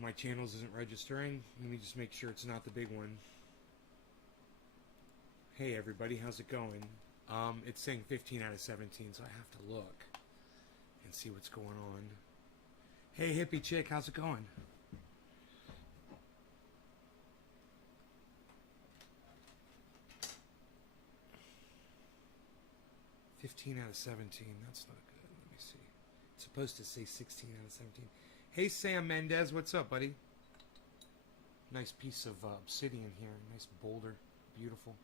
of my channels isn't registering. Let me just make sure it's not the big one. Hey everybody, how's it going? It's saying 15 out of 17, so I have to look and see what's going on. Hey hippie chick, how's it going? $15 out of 17, that's not good. Let me see. It's supposed to say 16 out of 17. Hey Sam Mendez, what's up, buddy? Nice piece of obsidian here, nice boulder, beautiful.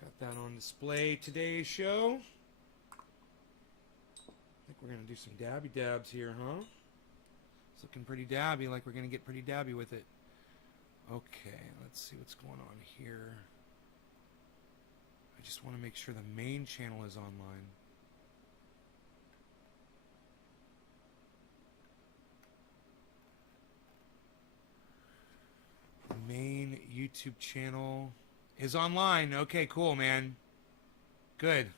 Got that on display today's show. I think we're going to do some dabby dabs here, huh? It's looking pretty dabby, like we're going to get pretty dabby with it. Okay, let's see what's going on here. I just want to make sure the main channel is online. The main YouTube channel is online. Okay, cool, man. Good.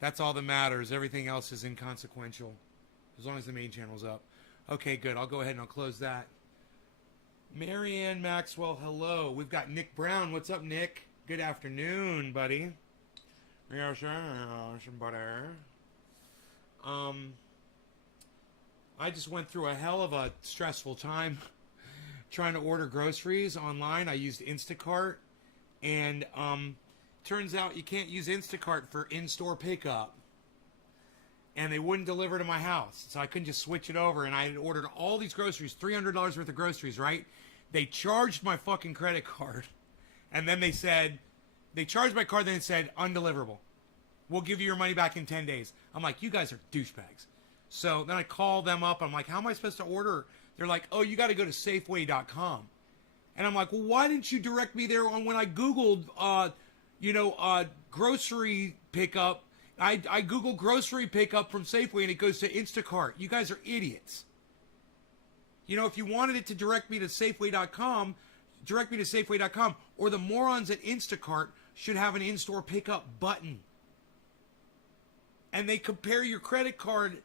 That's all that matters. Everything else is inconsequential. As long as the main channel's up. Okay, good. I'll go ahead and I'll close that. Marianne Maxwell, hello. We've got Nick Brown. What's up, Nick? Good afternoon, buddy. Yes, buddy. I just went through a hell of a stressful time trying to order groceries online. I used Instacart. And turns out you can't use Instacart for in-store pickup. And they wouldn't deliver to my house. So I couldn't just switch it over. And I had ordered all these groceries, $300 worth of groceries, right? They charged my fucking credit card. And then they said, they charged my card, then it said, undeliverable. We'll give you your money back in 10 days. I'm like, you guys are douchebags. So then I call them up. I'm like, how am I supposed to order? They're like, oh, you got to go to Safeway.com. And I'm like, well, why didn't you direct me there on when I Googled, grocery pickup? I Googled grocery pickup from Safeway and it goes to Instacart. You guys are idiots. You know, if you wanted it to direct me to Safeway.com, direct me to Safeway.com. Or the morons at Instacart should have an in-store pickup button. And they compare your credit card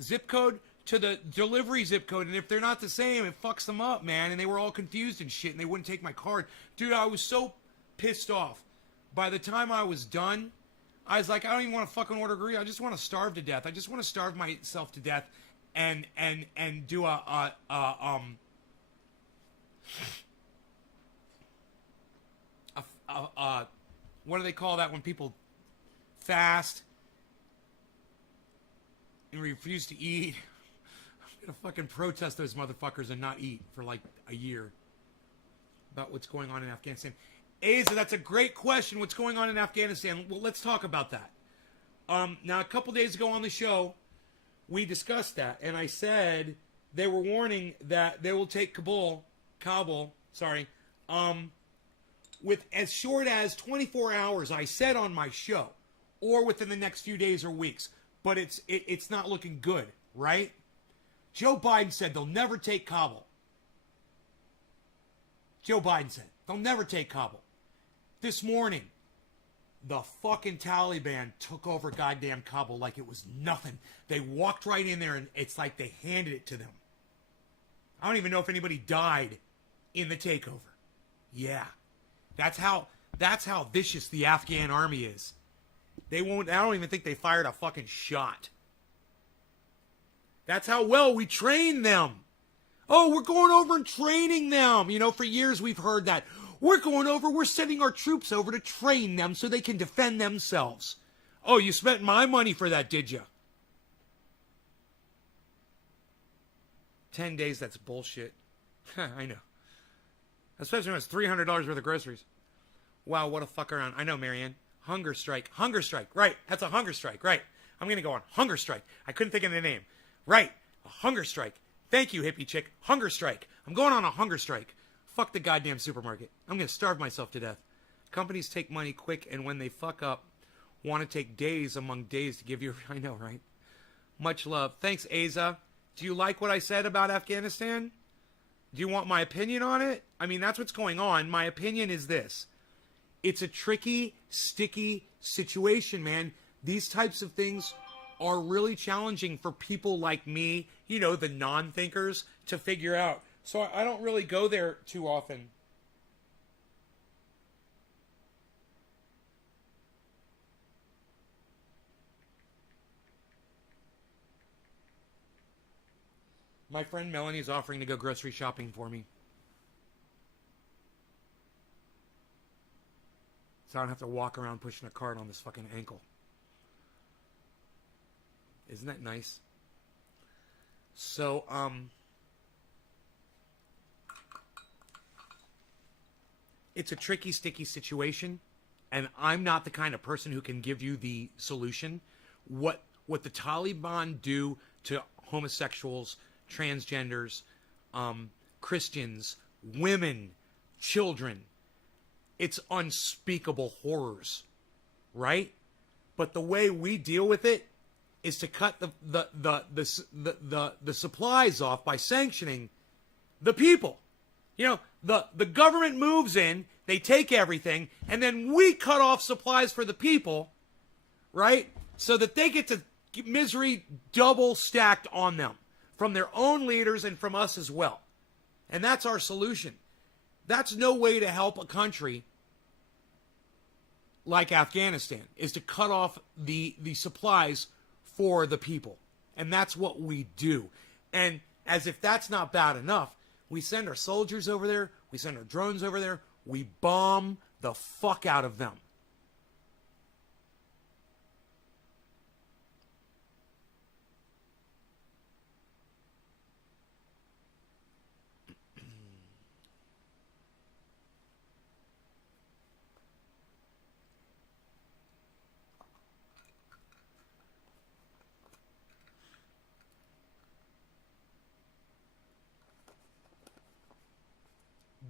zip code to the delivery zip code, and if they're not the same, it fucks them up, man. And they were all confused and shit, and they wouldn't take my card. Dude, I was so pissed off. By the time I was done, I was like, I don't even want to fucking order grease. I just want to starve to death. I just want to starve myself to death and do what do they call that when people fast and refuse to eat? I'm gonna fucking protest those motherfuckers and not eat for like a year about what's going on in Afghanistan. Asa, that's a great question. What's going on in Afghanistan? Well, let's talk about that. Now, a couple days ago on the show, we discussed that, and I said they were warning that they will take Kabul, with as short as 24 hours, I said on my show, or within the next few days or weeks. But it's not looking good, right? Joe Biden said they'll never take Kabul. Joe Biden said they'll never take Kabul. This morning, the fucking Taliban took over goddamn Kabul like it was nothing. They walked right in there and it's like they handed it to them. I don't even know if anybody died in the takeover. Yeah. That's how vicious the Afghan army is. I don't even think they fired a fucking shot. That's how well we train them. Oh, we're going over and training them. You know, for years we've heard that. We're sending our troops over to train them so they can defend themselves. Oh, you spent my money for that, did you? 10 days, that's bullshit. I know. Especially when it's $300 worth of groceries. Wow, what a fuck around. I know, Marianne. Hunger strike. Hunger strike. Right. That's a hunger strike. Right. I'm going to go on. Hunger strike. I couldn't think of the name. Right. A hunger strike. Thank you, hippie chick. Hunger strike. I'm going on a hunger strike. Fuck the goddamn supermarket. I'm going to starve myself to death. Companies take money quick, and when they fuck up, want to take days among days to give you... I know, right? Much love. Thanks, Asa. Do you like what I said about Afghanistan? Do you want my opinion on it? I mean, that's what's going on. My opinion is this. It's a tricky, sticky situation, man. These types of things are really challenging for people like me, you know, the non-thinkers, to figure out. So I don't really go there too often. My friend Melanie is offering to go grocery shopping for me, so I don't have to walk around pushing a cart on this fucking ankle. Isn't that nice? So, it's a tricky, sticky situation, and I'm not the kind of person who can give you the solution. What the Taliban do to homosexuals, transgenders, Christians, women, children, it's unspeakable horrors, right? But the way we deal with it is to cut the supplies off by sanctioning the people. You know, the government moves in, they take everything, and then we cut off supplies for the people, right? So that they get to misery double stacked on them from their own leaders and from us as well. And that's our solution. That's no way to help a country like Afghanistan, is to cut off the supplies for the people. And that's what we do. And as if that's not bad enough, we send our soldiers over there, we send our drones over there, we bomb the fuck out of them.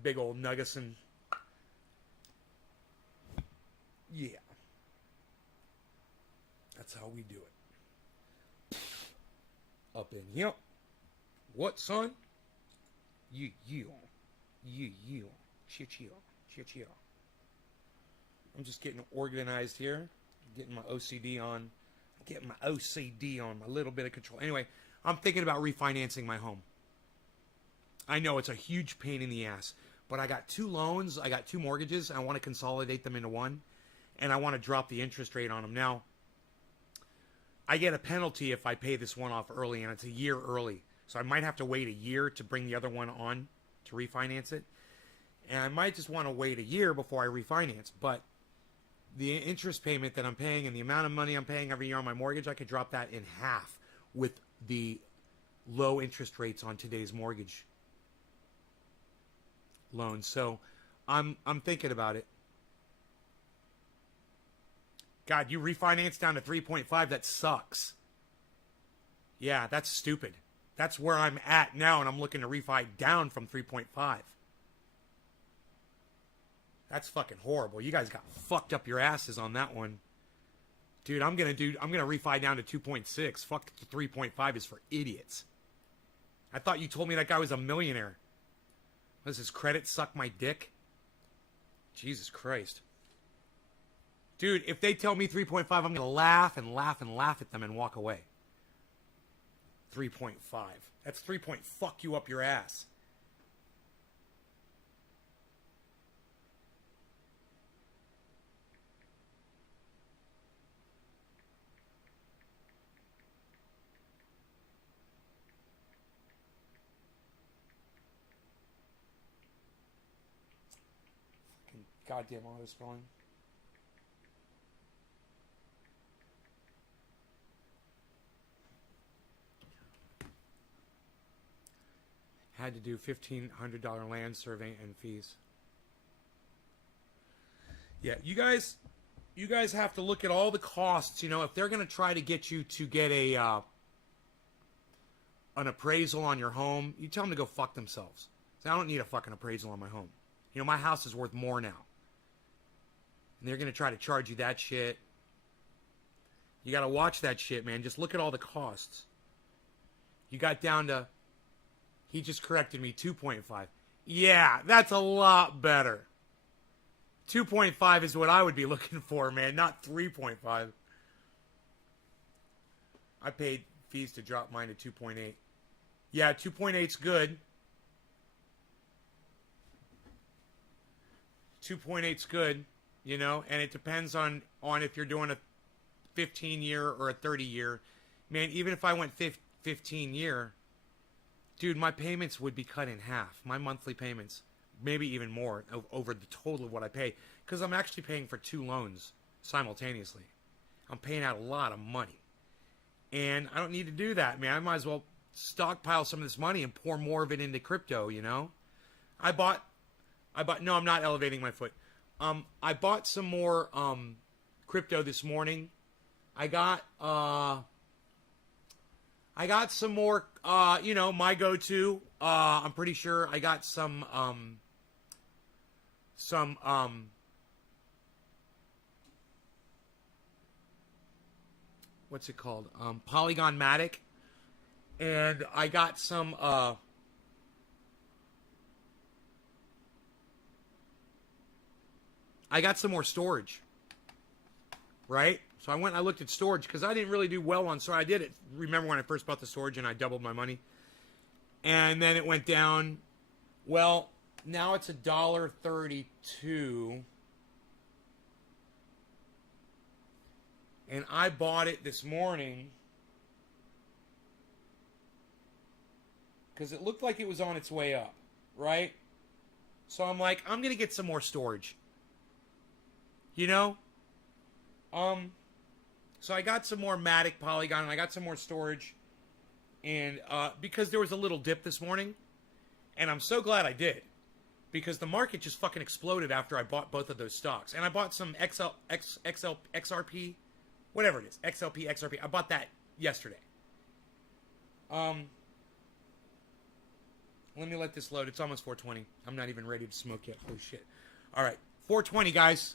Big old Nuggison. Yeah. That's how we do it. Up in here. What, son? You. Chill. I'm just getting organized here. Getting my OCD on. Getting my OCD on. My little bit of control. Anyway, I'm thinking about refinancing my home. I know it's a huge pain in the ass. But I got 2 loans, I got 2 mortgages, I want to consolidate them into one, and I want to drop the interest rate on them. Now, I get a penalty if I pay this one off early, and it's a year early. So I might have to wait a year to bring the other one on to refinance it. And I might just want to wait a year before I refinance. But the interest payment that I'm paying and the amount of money I'm paying every year on my mortgage, I could drop that in half with the low interest rates on today's mortgage loans. So I'm thinking about it. God, you refinance down to 3.5, that sucks. Yeah, that's stupid. That's where I'm at now, and I'm looking to refi down from 3.5. That's fucking horrible. You guys got fucked up your asses on that one. Dude, I'm gonna refi down to 2.6. Fuck, 3.5 is for idiots. I thought you told me that guy was a millionaire. Does his credit suck my dick? Jesus Christ. Dude, if they tell me 3.5, I'm going to laugh and laugh and laugh at them and walk away. 3.5. That's 3 point fuck you up your ass. Goddamn auto scrolling. Had to do $1,500 land survey and fees. Yeah, you guys have to look at all the costs. You know, if they're going to try to get you to get an appraisal on your home, you tell them to go fuck themselves. So I don't need a fucking appraisal on my home. You know, my house is worth more now. And they're going to try to charge you that shit. You got to watch that shit, man. Just look at all the costs. You got down to, he just corrected me, 2.5. Yeah, that's a lot better. 2.5 is what I would be looking for, man, not 3.5. I paid fees to drop mine to 2.8. Yeah, 2.8's good. 2.8's good, you know, and it depends on if you're doing a 15 year or a 30 year. Man, even if I went 15 year, dude, my payments would be cut in half. My monthly payments, maybe even more over the total of what I pay, because I'm actually paying for 2 loans simultaneously. I'm paying out a lot of money, and I don't need to do that, man. I might as well stockpile some of this money and pour more of it into crypto, you know. No, I'm not elevating my foot. I bought some more crypto this morning. I got some more, you know, my go-to. I'm pretty sure I got some what's it called? Polygon Matic. And I got some, more storage, right? So I went and I looked at storage because I didn't really do well on, so I did it. Remember when I first bought the storage and I doubled my money? And then it went down. Well, now it's $1.32. And I bought it this morning because it looked like it was on its way up, right? So I'm like, I'm going to get some more storage. You know? So I got some more Matic Polygon, and I got some more storage. And because there was a little dip this morning, and I'm so glad I did, because the market just fucking exploded after I bought both of those stocks. And I bought some XRP, whatever it is, XRP. I bought that yesterday. Let me let this load. It's almost 4:20. I'm not even ready to smoke yet. Holy shit. All right, 4:20, guys.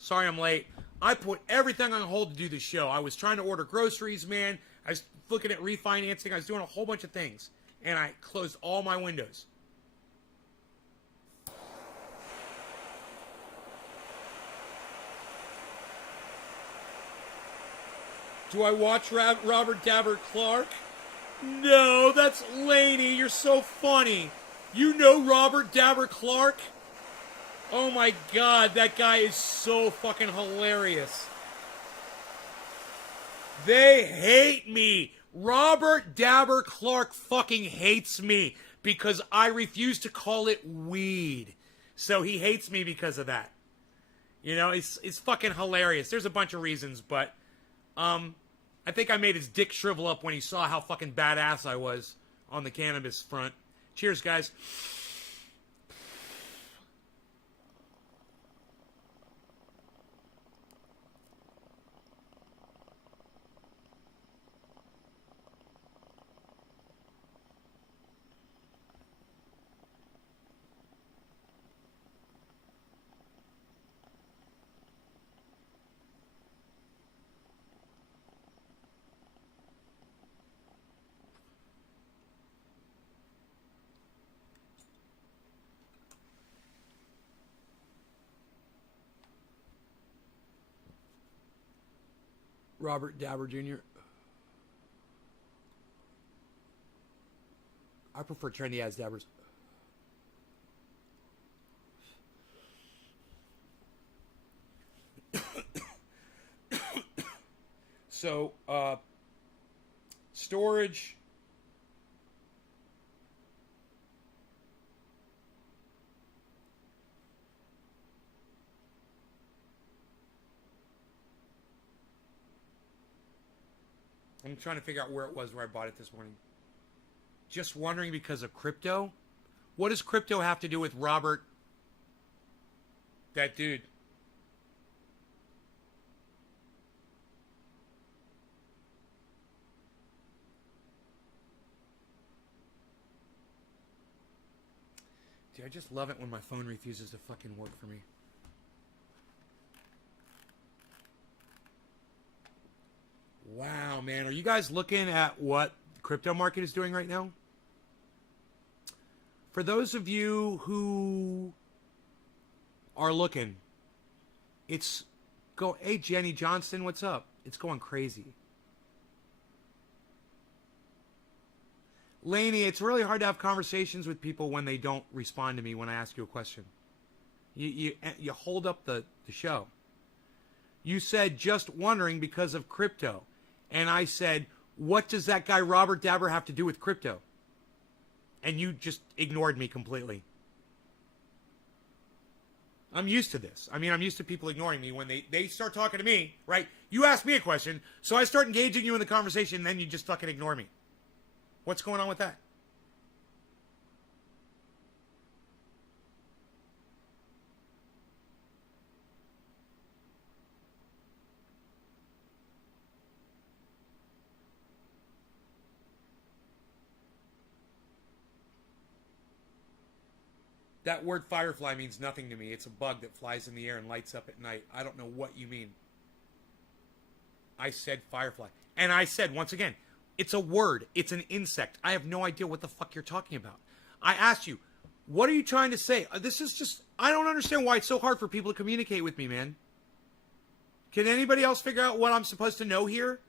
Sorry I'm late. I put everything on hold to do this show. I was trying to order groceries, man. I was looking at refinancing. I was doing a whole bunch of things. And I closed all my windows. Do I watch Robert Dabber Clark? No, that's Laney. You're so funny. You know Robert Dabber Clark? Oh my god, that guy is so fucking hilarious. They hate me. Robert Dabber Clark fucking hates me because I refuse to call it weed. So he hates me because of that. You know, it's fucking hilarious. There's a bunch of reasons, but I think I made his dick shrivel up when he saw how fucking badass I was on the cannabis front. Cheers, guys. Robert Dabber Jr. I prefer trendy ass dabbers. So, storage. I'm trying to figure out where it was where I bought it this morning. Just wondering because of crypto? What does crypto have to do with Robert? That dude. Dude, I just love it when my phone refuses to fucking work for me. Wow, man. Are you guys looking at what the crypto market is doing right now? For those of you who are looking, it's go. Hey, Jenny Johnston, what's up? It's going crazy. Lainey, it's really hard to have conversations with people when they don't respond to me when I ask you a question. You hold up the show. You said, just wondering because of crypto. And I said, what does that guy Robert Dabber have to do with crypto? And you just ignored me completely. I'm used to this. I mean, I'm used to people ignoring me when they start talking to me, right? You ask me a question, so I start engaging you in the conversation, and then you just fucking ignore me. What's going on with that? That word firefly means nothing to me. It's a bug that flies in the air and lights up at night. I don't know what you mean. I said firefly. And I said, once again, it's a word. It's an insect. I have no idea what the fuck you're talking about. I asked you, what are you trying to say? This is just, I don't understand why it's so hard for people to communicate with me, man. Can anybody else figure out what I'm supposed to know here?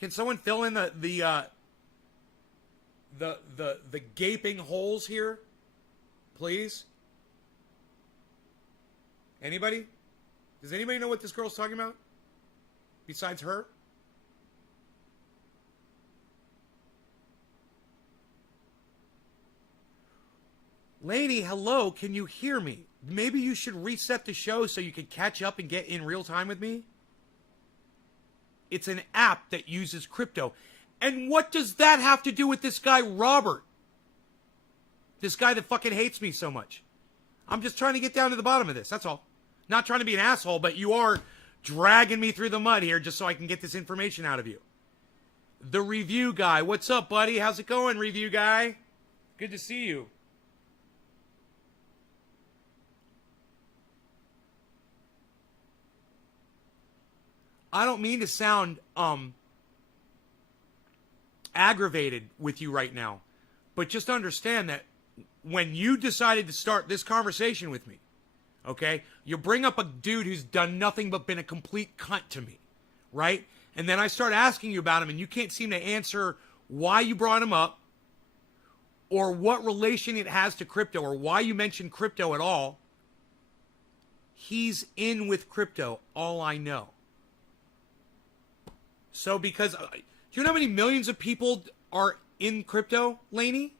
Can someone fill in the gaping holes here, please? Anybody? Does anybody know what this girl's talking about? Besides her? Lady, hello, can you hear me? Maybe you should reset the show so you can catch up and get in real time with me? It's an app that uses crypto. And what does that have to do with this guy, Robert? This guy that fucking hates me so much. I'm just trying to get down to the bottom of this, that's all. Not trying to be an asshole, but you are dragging me through the mud here just so I can get this information out of you. The review guy. What's up, buddy? How's it going, review guy? Good to see you. I don't mean to sound aggravated with you right now, but just understand that when you decided to start this conversation with me, okay, you bring up a dude who's done nothing but been a complete cunt to me, right? And then I start asking you about him, and you can't seem to answer why you brought him up, or what relation it has to crypto, or why you mentioned crypto at all. He's in with crypto, all I know. So because, do you know how many millions of people are in crypto, Lainey?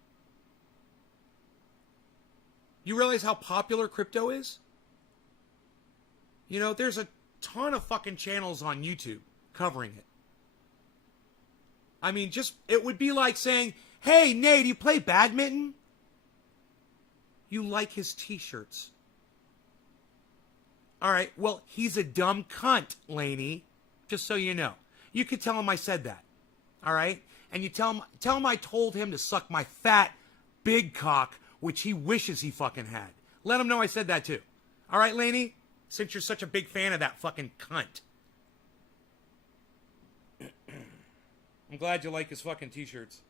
You realize how popular crypto is? You know, there's a ton of fucking channels on YouTube covering it. I mean, just, it would be like saying, hey, Nate, you play badminton? You like his t-shirts. All right, well, he's a dumb cunt, Lainey, just so you know. You could tell him I said that, all right? And you tell him I told him to suck my fat, big cock, which he wishes he fucking had. Let him know I said that too. All right, Lainey? Since you're such a big fan of that fucking cunt. I'm glad you like his fucking t-shirts.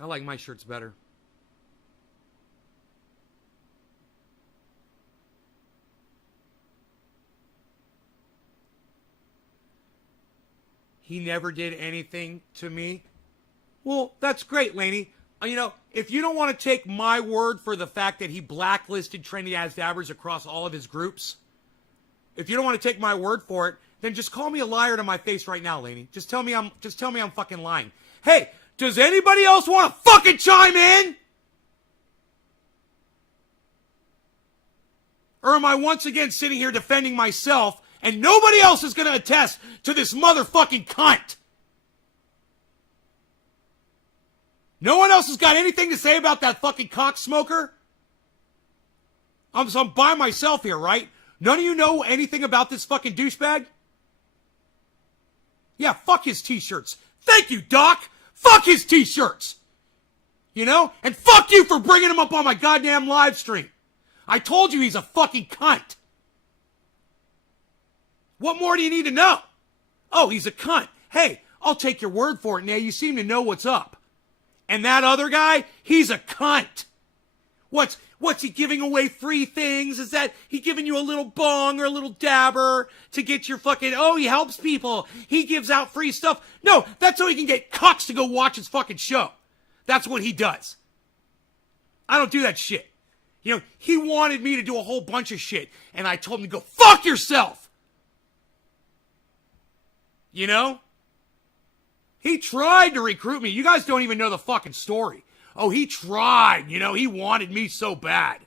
I like my shirts better. He never did anything to me. Well, that's great, Lainey. You know, if you don't want to take my word for the fact that he blacklisted trendy ass dabbers across all of his groups, if you don't want to take my word for it, then just call me a liar to my face right now, Lainey. Just tell me I'm fucking lying. Hey, does anybody else want to fucking chime in? Or am I once again sitting here defending myself and nobody else is going to attest to this motherfucking cunt? No one else has got anything to say about that fucking cocksmoker? I'm by myself here, right? None of you know anything about this fucking douchebag? Yeah, fuck his t-shirts. Thank you, Doc. Fuck his t-shirts. You know? And fuck you for bringing him up on my goddamn live stream. I told you he's a fucking cunt. What more do you need to know? Oh, he's a cunt. Hey, I'll take your word for it. Now you seem to know what's up. And that other guy, he's a cunt. What's he giving away free things? Is that he giving you a little bong or a little dabber to get your fucking, oh, he helps people. He gives out free stuff. No, that's so he can get cucks to go watch his fucking show. That's what he does. I don't do that shit. You know, he wanted me to do a whole bunch of shit, and I told him to go fuck yourself. You know? He tried to recruit me. You guys don't even know the fucking story. Oh, he tried. You know, he wanted me so bad.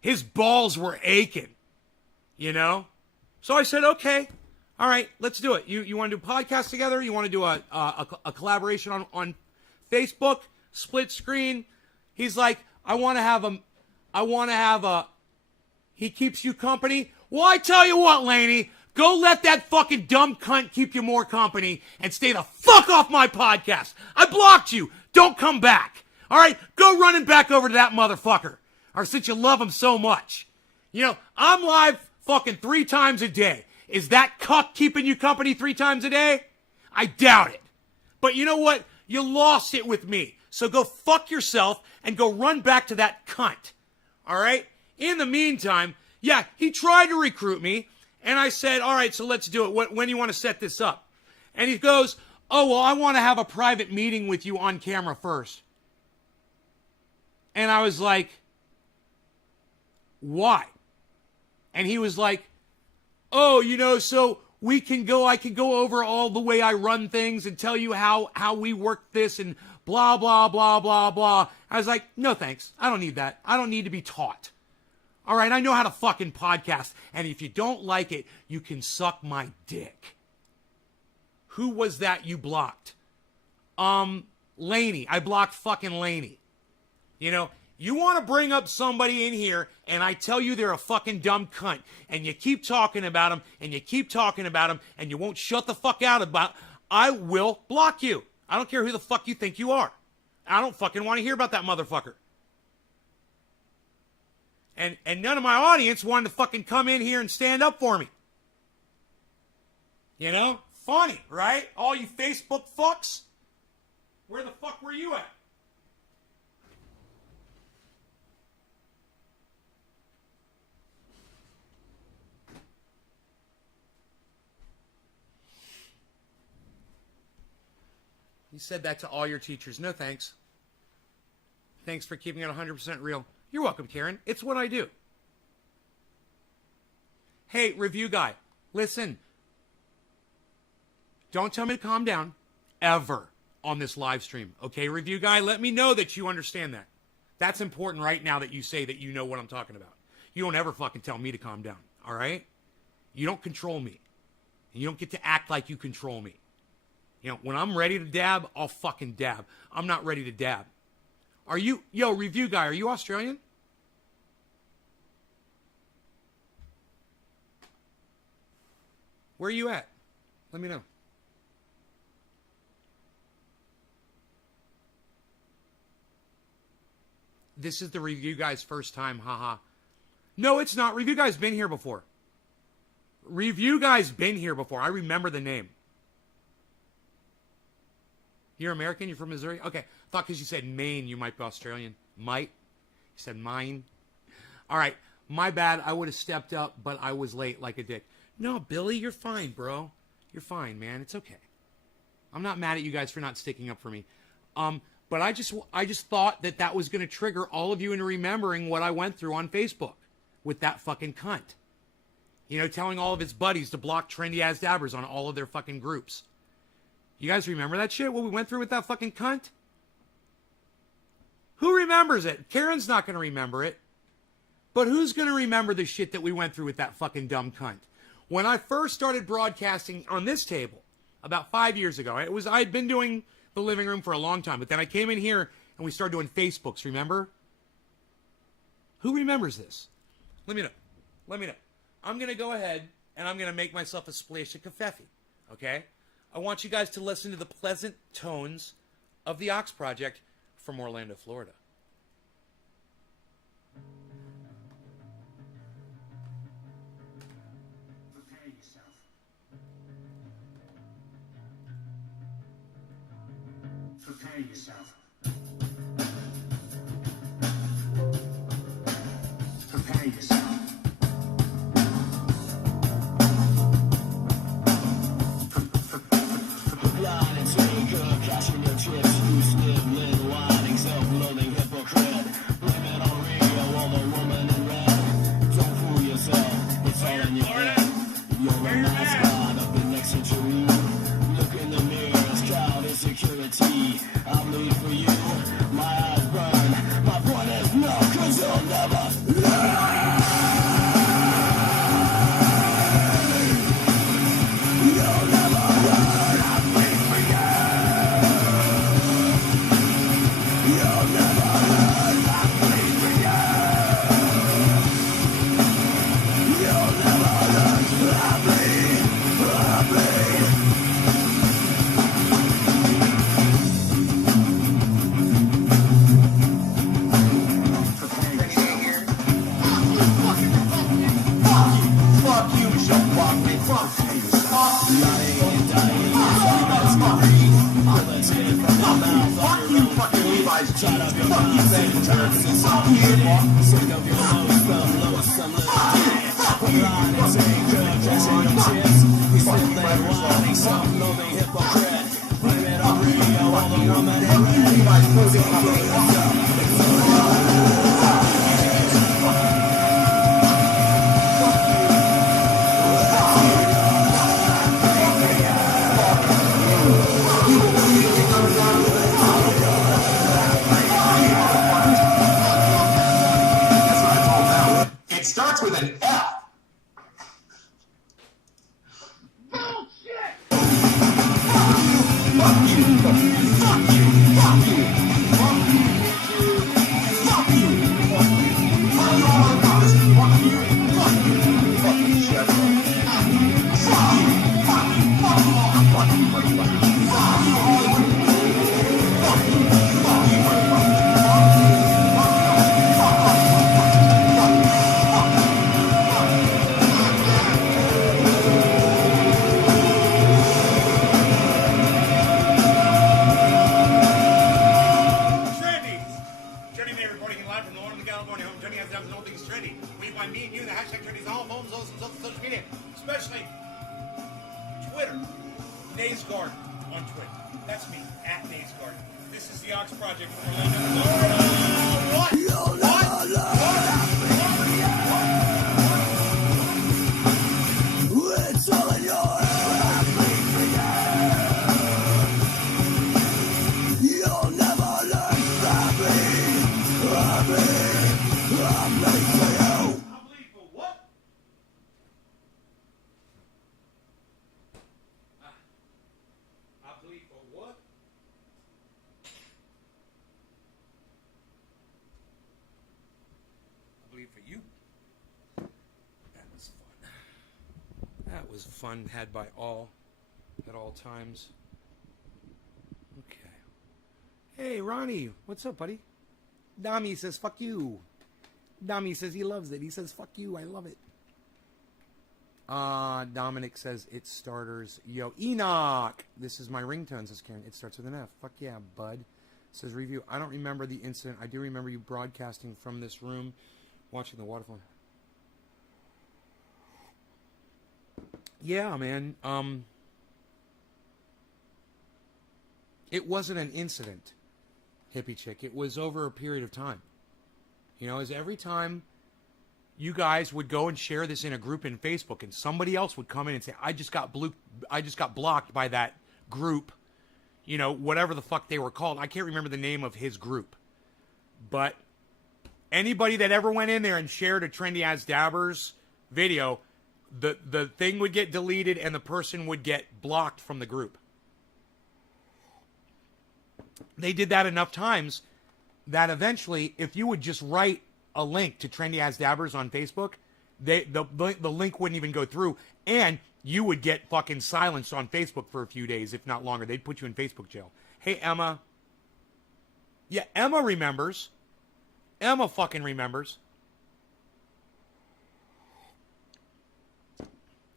His balls were aching. You know? So I said, okay. All right, let's do it. You want to do a podcast together? You want to do a collaboration on Facebook? Split screen? He's like, I want to have a, he keeps you company? Well, I tell you what, Laney, go let that fucking dumb cunt keep you more company and stay the fuck off my podcast. I blocked you. Don't come back. All right? Go running back over to that motherfucker. Or since you love him so much. You know, I'm live fucking 3 times a day. Is that cuck keeping you company 3 times a day? I doubt it. But you know what? You lost it with me. So go fuck yourself and go run back to that cunt. All right? In the meantime, yeah, he tried to recruit me. And I said, all right, so let's do it. When do you want to set this up? And he goes, oh, well, I want to have a private meeting with you on camera first. And I was like, why? And he was like, oh, you know, so I can go over all the way I run things and tell you how we work this and blah, blah, blah, blah, blah. I was like, no, thanks. I don't need that. I don't need to be taught. All right, I know how to fucking podcast. And if you don't like it, you can suck my dick. Who was that you blocked? Laney. I blocked fucking Laney. You know, you want to bring up somebody in here and I tell you they're a fucking dumb cunt and you keep talking about them and you keep talking about them and you won't shut the fuck out about, I will block you. I don't care who the fuck you think you are. I don't fucking want to hear about that motherfucker. And none of my audience wanted to fucking come in here and stand up for me. You know? Funny, right? All you Facebook fucks? Where the fuck were you at? You said that to all your teachers. No thanks. Thanks for keeping it 100% real. You're welcome, Karen. It's what I do. Hey, review guy, listen. Don't tell me to calm down ever on this live stream. Okay, review guy, let me know that you understand that. That's important right now that you say that you know what I'm talking about. You don't ever fucking tell me to calm down, all right? You don't control me. And you don't get to act like you control me. You know, when I'm ready to dab, I'll fucking dab. I'm not ready to dab. Are you, yo, review guy, are you Australian? Where are you at? Let me know. This is the review guy's first time, haha. No, it's not. Review guy's been here before. Review guy's been here before. I remember the name. You're American? You're from Missouri? Okay. Thought because you said Maine, you might be Australian. Might. You said mine. All right. My bad. I would have stepped up, but I was late like a dick. No, Billy, you're fine, bro. You're fine, man. It's okay. I'm not mad at you guys for not sticking up for me. But I just thought that was going to trigger all of you into remembering what I went through on Facebook with that fucking cunt. You know, telling all of his buddies to block trendy ass dabbers on all of their fucking groups. You guys remember that shit? What we went through with that fucking cunt? Who remembers it? Karen's not going to remember it. But who's going to remember the shit that we went through with that fucking dumb cunt? When I first started broadcasting on this table about 5 years ago, I'd been doing the living room for a long time, but then I came in here and we started doing Facebooks, remember? Who remembers this? Let me know. Let me know. I'm going to go ahead and I'm going to make myself a splash of kefefe, okay? I want you guys to listen to the pleasant tones of the Ox Project from Orlando, Florida. Prepare yourself. Prepare yourself. Prepare yourself. Line and taker, cashing your chips, you slip, little whining, self-loathing hypocrite. Blame it on Rio, all the woman in red. Don't fool yourself, it's all in your head. You're a mascot of the next century. Look in the mirror, it's cloud insecurity. I bleed for you, my eyes burn. My point is no, 'cause you'll never learn. You'll never learn. I bleed for you. You'll never learn. I bleed for you. You'll never learn. I bleed. I bleed. Fuck you, Michelle Walkman. Lying and dying, that's my bullets hit from the mouth. Fuck you, fucking Levi's. Shut up your mouth and turns and suck you. Sick of your loathsome little dick. Line and taker, cashing your chips. We still there whining, self-loathing hypocrite. Blame it on Rio, all the woman in red. Levi's pussy, It starts with an F. Especially Twitter. Naysguard on Twitter. That's me, at Naysguard. This is the Ox Project from Orlando, Florida. What? it's all in your head. You'll never learn. I bleed for you. I bleed for what? I bleed for what? I bleed for you. That was fun. That was fun, had by all, at all times. Okay. Hey, Ronnie, what's up, buddy? Dami says, fuck you. Dami says he loves it. He says, fuck you, I love it. Dominic says, it's starters. Yo, Enoch! This is my ringtone, says Karen. It starts with an F. Fuck yeah, bud. Says, review. I don't remember the incident. I do remember you broadcasting from this room, watching the waterfall. Yeah, man. It wasn't an incident, hippie chick. It was over a period of time. You know, as every time you guys would go and share this in a group in Facebook, and somebody else would come in and say, I just got blocked by that group, you know, whatever the fuck they were called. I can't remember the name of his group. But anybody that ever went in there and shared a Trendy As Dabbers video, the thing would get deleted and the person would get blocked from the group. They did that enough times that eventually, if you would just write a link to Trendy As Dabbers on Facebook, the link wouldn't even go through, and you would get fucking silenced on Facebook for a few days, if not longer. They'd put you in Facebook jail. Hey, Emma. Yeah, Emma remembers. Emma fucking remembers.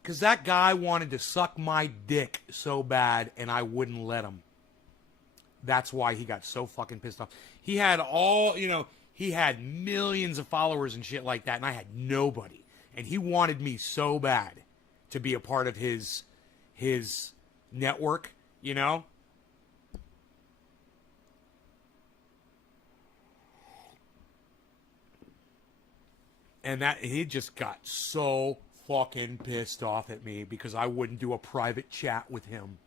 Because that guy wanted to suck my dick so bad, and I wouldn't let him. That's why he got so fucking pissed off. He had all, he had millions of followers and shit like that, and I had nobody. And he wanted me so bad to be a part of his network, And that he just got so fucking pissed off at me because I wouldn't do a private chat with him.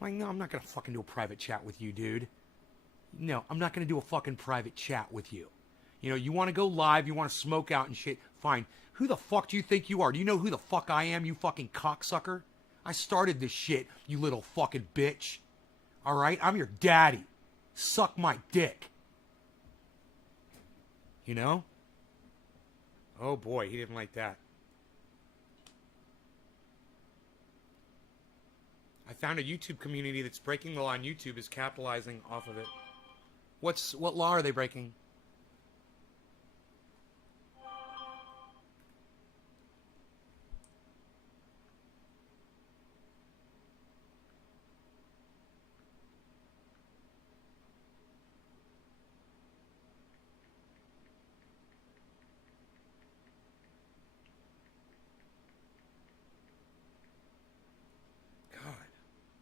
Like, no, I'm not going to fucking do a private chat with you, dude. No, I'm not going to do a fucking private chat with you. You want to go live, you want to smoke out and shit, fine. Who the fuck do you think you are? Do you know who the fuck I am, you fucking cocksucker? I started this shit, you little fucking bitch. All right? I'm your daddy. Suck my dick. Oh boy, he didn't like that. I found a YouTube community that's breaking the law on YouTube is capitalizing off of it. What law are they breaking?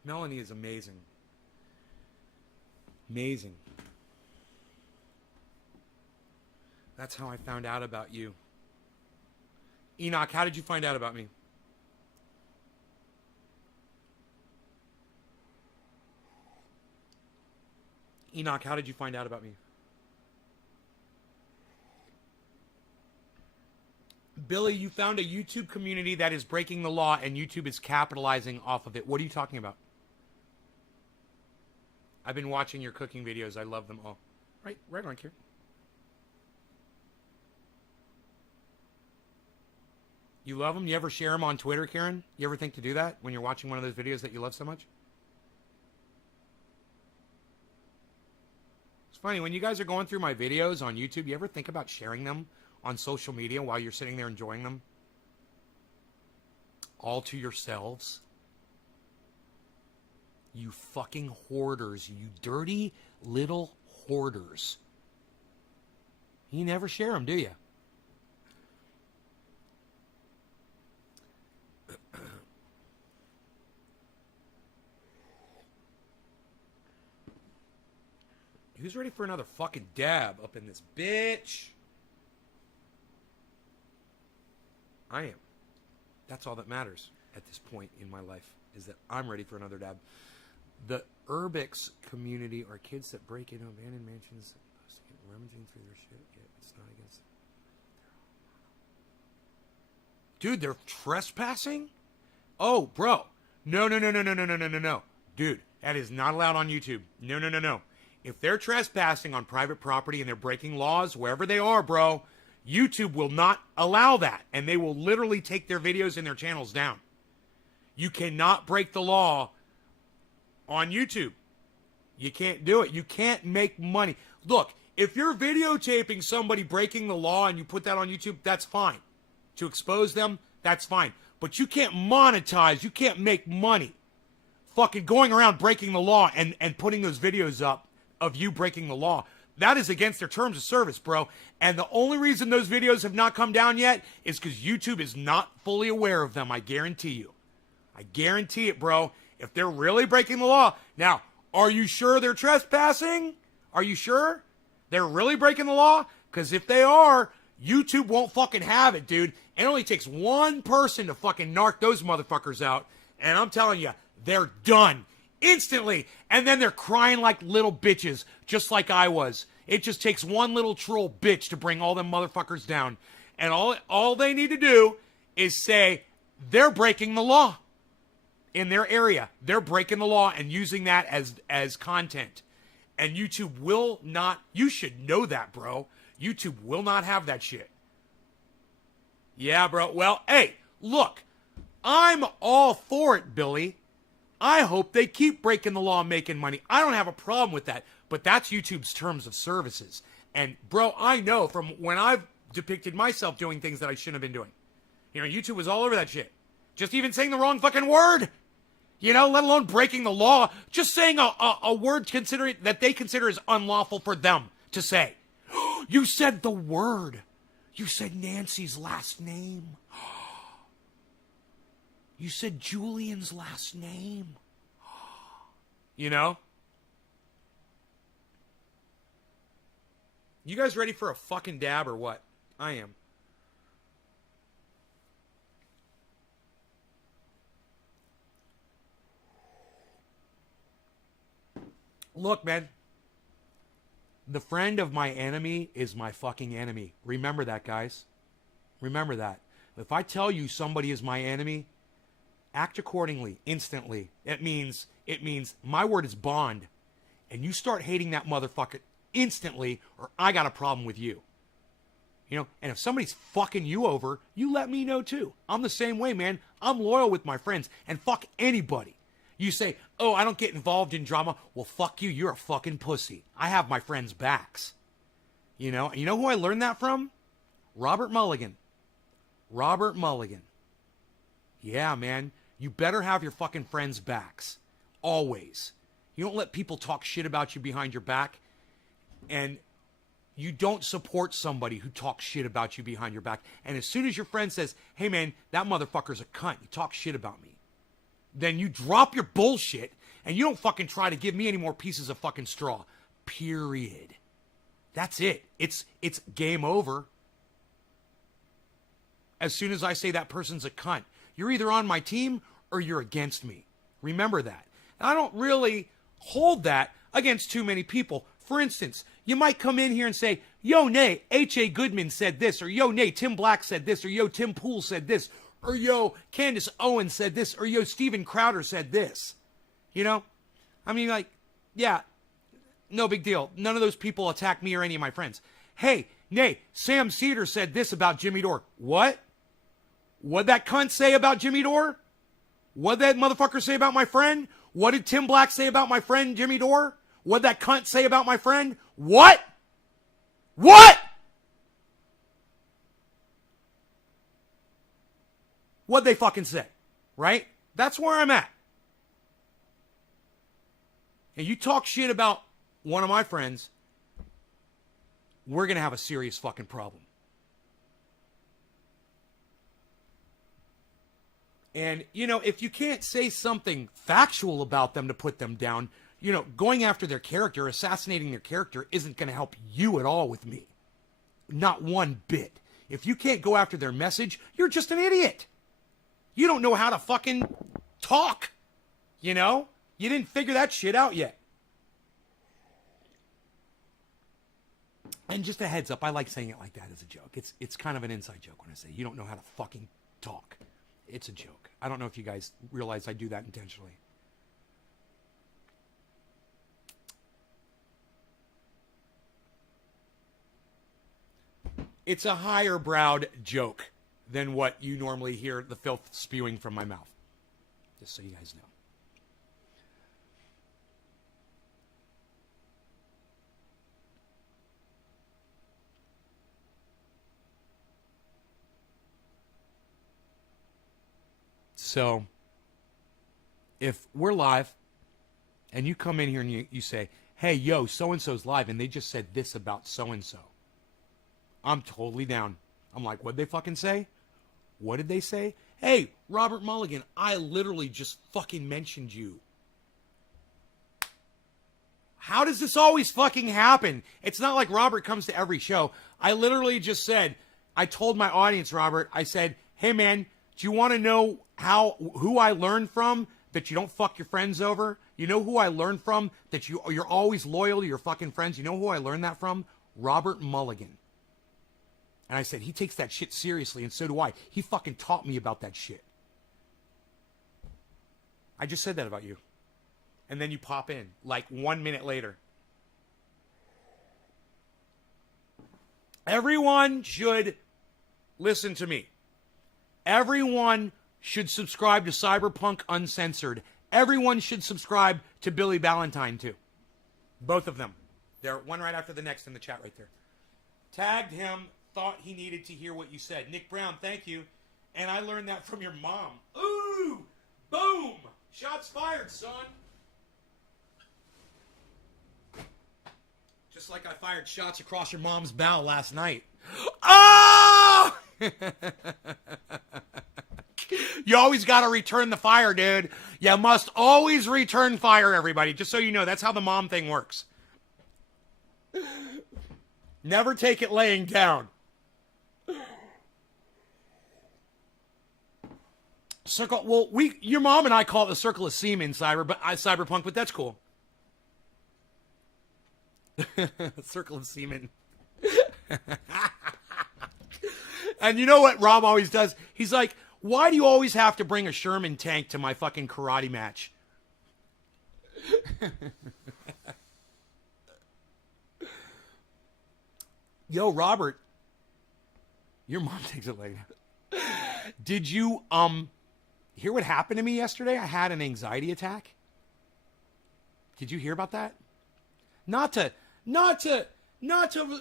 Melanie is amazing. Amazing. That's how I found out about you. Enoch, how did you find out about me? Enoch, how did you find out about me? Billy, you found a YouTube community that is breaking the law and YouTube is capitalizing off of it. What are you talking about? I've been watching your cooking videos. I love them all. Right on, Kieran. You love them? You ever share them on Twitter, Kieran? You ever think to do that when you're watching one of those videos that you love so much? It's funny, when you guys are going through my videos on YouTube, you ever think about sharing them on social media while you're sitting there enjoying them? All to yourselves? You fucking hoarders. You dirty little hoarders. You never share them, do you? Who's ready for another fucking dab up in this bitch? I am. That's all that matters at this point in my life, is that I'm ready for another dab. The Urbix community are kids that break into abandoned mansions, rummaging through their shit. Yeah, it's not against. Dude, they're trespassing? Oh, bro. No. Dude, that is not allowed on YouTube. No. If they're trespassing on private property and they're breaking laws, wherever they are, bro, YouTube will not allow that. And they will literally take their videos and their channels down. You cannot break the law on YouTube. You can't do it. You can't make money. Look, if you're videotaping somebody breaking the law and you put that on YouTube, that's fine. To expose them, that's fine. But you can't monetize. You can't make money fucking going around breaking the law and putting those videos up of you breaking the law. That is against their terms of service, bro. And the only reason those videos have not come down yet is because YouTube is not fully aware of them. I guarantee you. I guarantee it, bro. If they're really breaking the law. Now, are you sure they're trespassing? Are you sure they're really breaking the law? Because if they are, YouTube won't fucking have it, dude. It only takes one person to fucking narc those motherfuckers out. And I'm telling you, they're done. Instantly. And then they're crying like little bitches, just like I was. It just takes one little troll bitch to bring all them motherfuckers down. And all they need to do is say they're breaking the law in their area. They're breaking the law and using that as content. And YouTube will not, you should know that, bro. YouTube will not have that shit. Yeah, bro. Well, hey, look, I'm all for it, Billy. I hope they keep breaking the law and making money. I don't have a problem with that. But that's YouTube's terms of services. And, bro, I know from when I've depicted myself doing things that I shouldn't have been doing. You know, YouTube was all over that shit. Just even saying the wrong fucking word. You know, let alone breaking the law. Just saying a word that they consider is unlawful for them to say. You said the word. You said Nancy's last name. You said Julian's last name. You know? You guys ready for a fucking dab or what? I am. Look, man. The friend of my enemy is my fucking enemy. Remember that, guys. Remember that. If I tell you somebody is my enemy, act accordingly, instantly. It means my word is bond. And you start hating that motherfucker instantly, or I got a problem with you. You know, and if somebody's fucking you over, you let me know too. I'm the same way, man. I'm loyal with my friends, and fuck anybody. You say, oh, I don't get involved in drama. Well, fuck you. You're a fucking pussy. I have my friends' backs. You know who I learned that from? Robert Mulligan. Robert Mulligan. Yeah, man. You better have your fucking friends' backs. Always. You don't let people talk shit about you behind your back. And you don't support somebody who talks shit about you behind your back. And as soon as your friend says, hey, man, that motherfucker's a cunt. You talk shit about me. Then you drop your bullshit and you don't fucking try to give me any more pieces of fucking straw. Period. That's it. It's game over. As soon as I say that person's a cunt, you're either on my team or you're against me. Remember that. And I don't really hold that against too many people. For instance, you might come in here and say, yo, nay, H.A. Goodman said this, or yo, nay, Tim Black said this, or yo, Tim Pool said this, or yo, Candace Owens said this, or yo, Steven Crowder said this. You know? I mean, like, yeah, no big deal. None of those people attack me or any of my friends. Hey, nay, Sam Cedar said this about Jimmy Dore. What? What'd that cunt say about Jimmy Dore? What'd that motherfucker say about my friend? What did Tim Black say about my friend Jimmy Dore? What'd that cunt say about my friend? What? What? What'd they fucking say? Right? That's where I'm at. And you talk shit about one of my friends, we're going to have a serious fucking problem. And, you know, if you can't say something factual about them to put them down, you know, going after their character, assassinating their character isn't going to help you at all with me. Not one bit. If you can't go after their message, you're just an idiot. You don't know how to fucking talk. You know? You didn't figure that shit out yet. And just a heads up, I like saying it like that as a joke. It's kind of an inside joke when I say you don't know how to fucking talk. It's a joke. I don't know if you guys realize I do that intentionally. It's a higher browed joke than what you normally hear the filth spewing from my mouth. Just so you guys know. So, if we're live, and you come in here and you say, hey, yo, so-and-so's live, and they just said this about so-and-so, I'm totally down. I'm like, what'd they fucking say? What did they say? Hey, Robert Mulligan, I literally just fucking mentioned you. How does this always fucking happen? It's not like Robert comes to every show. I literally just said, I told my audience, Robert, I said, hey, man, do you want to know who I learned from that you don't fuck your friends over? You know who I learned from that you're always loyal to your fucking friends? You know who I learned that from? Robert Mulligan. And I said, he takes that shit seriously, and so do I. He fucking taught me about that shit. I just said that about you. And then you pop in, like 1 minute later. Everyone should listen to me. Everyone should subscribe to Cyberpunk Uncensored. Everyone should subscribe to Billy Valentine, too. Both of them. They're one right after the next in the chat right there. Tagged him, thought he needed to hear what you said. Nick Brown, thank you. And I learned that from your mom. Ooh! Boom! Shots fired, son. Just like I fired shots across your mom's bow last night. Oh! You always got to return the fire, dude. You must always return fire, everybody. Just so you know, that's how the mom thing works. Never take it laying down. Circle. Well, your mom and I call it the circle of semen, cyberpunk, but that's cool. Circle of semen. And you know what Rob always does? He's like, why do you always have to bring a Sherman tank to my fucking karate match? Yo, Robert. Your mom takes it like that. Did you hear what happened to me yesterday? I had an anxiety attack. Did you hear about that? Not to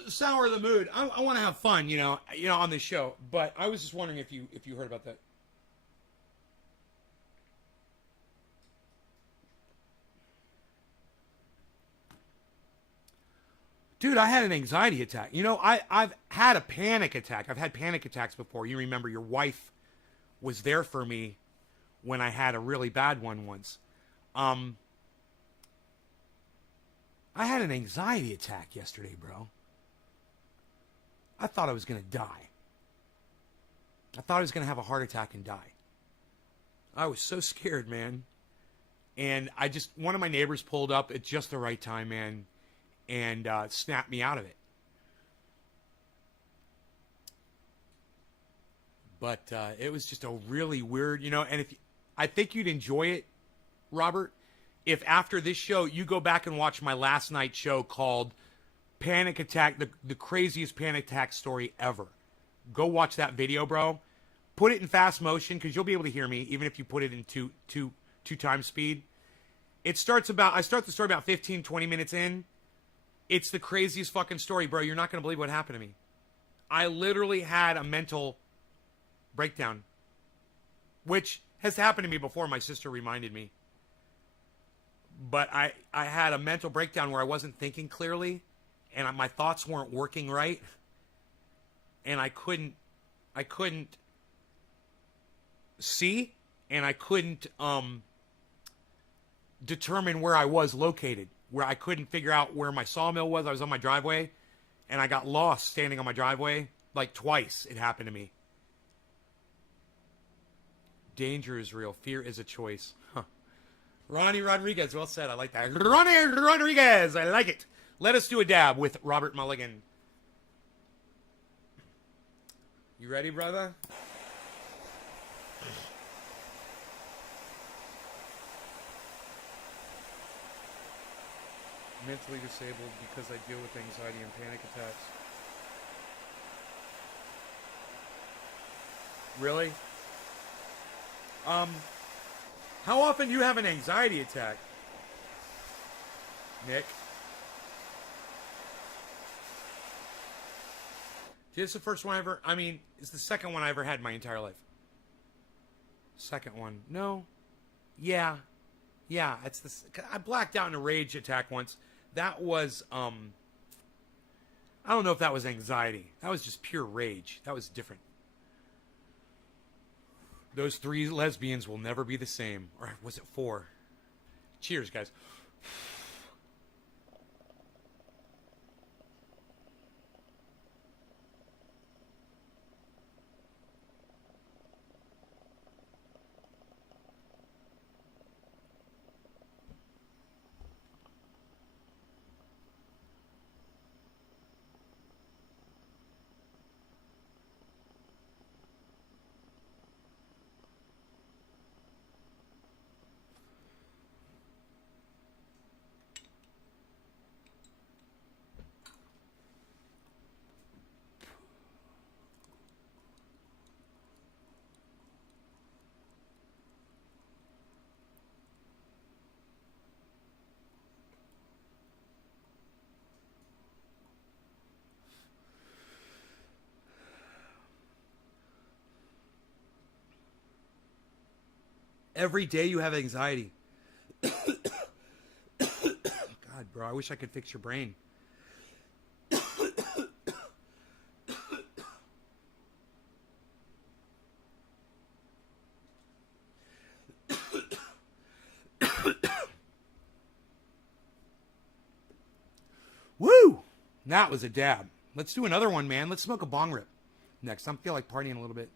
sour the mood. I want to have fun, you know, on this show. But I was just wondering if you heard about that. Dude, I had an anxiety attack. You know, I've had a panic attack. I've had panic attacks before. You remember your wife was there for me when I had a really bad one once. I had an anxiety attack yesterday, bro. I thought I was going to die. I thought I was going to have a heart attack and die. I was so scared, man. And one of my neighbors pulled up at just the right time, man, and snapped me out of it. But it was just a really weird, you know, and I think you'd enjoy it, Robert, if after this show you go back and watch my last night show called Panic Attack, the craziest panic attack story ever. Go watch that video, bro. Put it in fast motion because you'll be able to hear me even if you put it in two times speed. I start the story about 15, 20 minutes in. It's the craziest fucking story, bro. You're not going to believe what happened to me. I literally had a mental breakdown, which has happened to me before. My sister reminded me. But I had a mental breakdown where I wasn't thinking clearly, and my thoughts weren't working right, and I couldn't see, and I couldn't determine where I was located, where I couldn't figure out where my sawmill was. I was on my driveway, and I got lost standing on my driveway. Like twice it happened to me. Danger is real. Fear is a choice. Huh. Ronnie Rodriguez, well said. I like that. Ronnie Rodriguez, I like it. Let us do a dab with Robert Mulligan. You ready, brother? Mentally disabled because I deal with anxiety and panic attacks. Really? How often do you have an anxiety attack, Nick? This is the first one it's the second one I ever had in my entire life. Second one. No. Yeah. I blacked out in a rage attack once. That was, I don't know if that was anxiety. That was just pure rage. That was different. Those 3 lesbians will never be the same. Or was it 4? Cheers, guys. Every day you have anxiety. God, bro, I wish I could fix your brain. Woo! That was a dab. Let's do another one, man. Let's smoke a bong rip next. I feel like partying a little bit.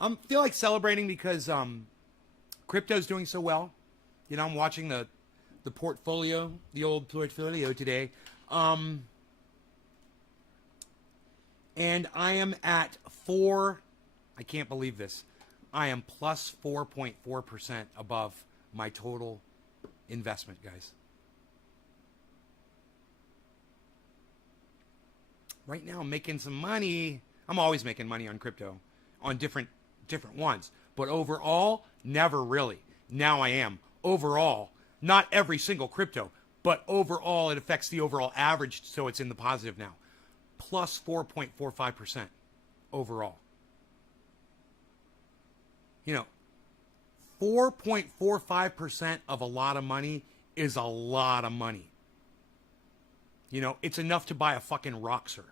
I feel like celebrating because crypto's doing so well. You know, I'm watching the portfolio, the old portfolio today. And I am at I can't believe this. I am plus 4.4% above my total investment, guys. Right now, I'm making some money. I'm always making money on crypto, on different ones. But overall, never really. Now I am. Overall, not every single crypto, but overall, it affects the overall average, so it's in the positive now. Plus 4.45% overall. You know, 4.45% of a lot of money is a lot of money. You know, it's enough to buy a fucking Roxer.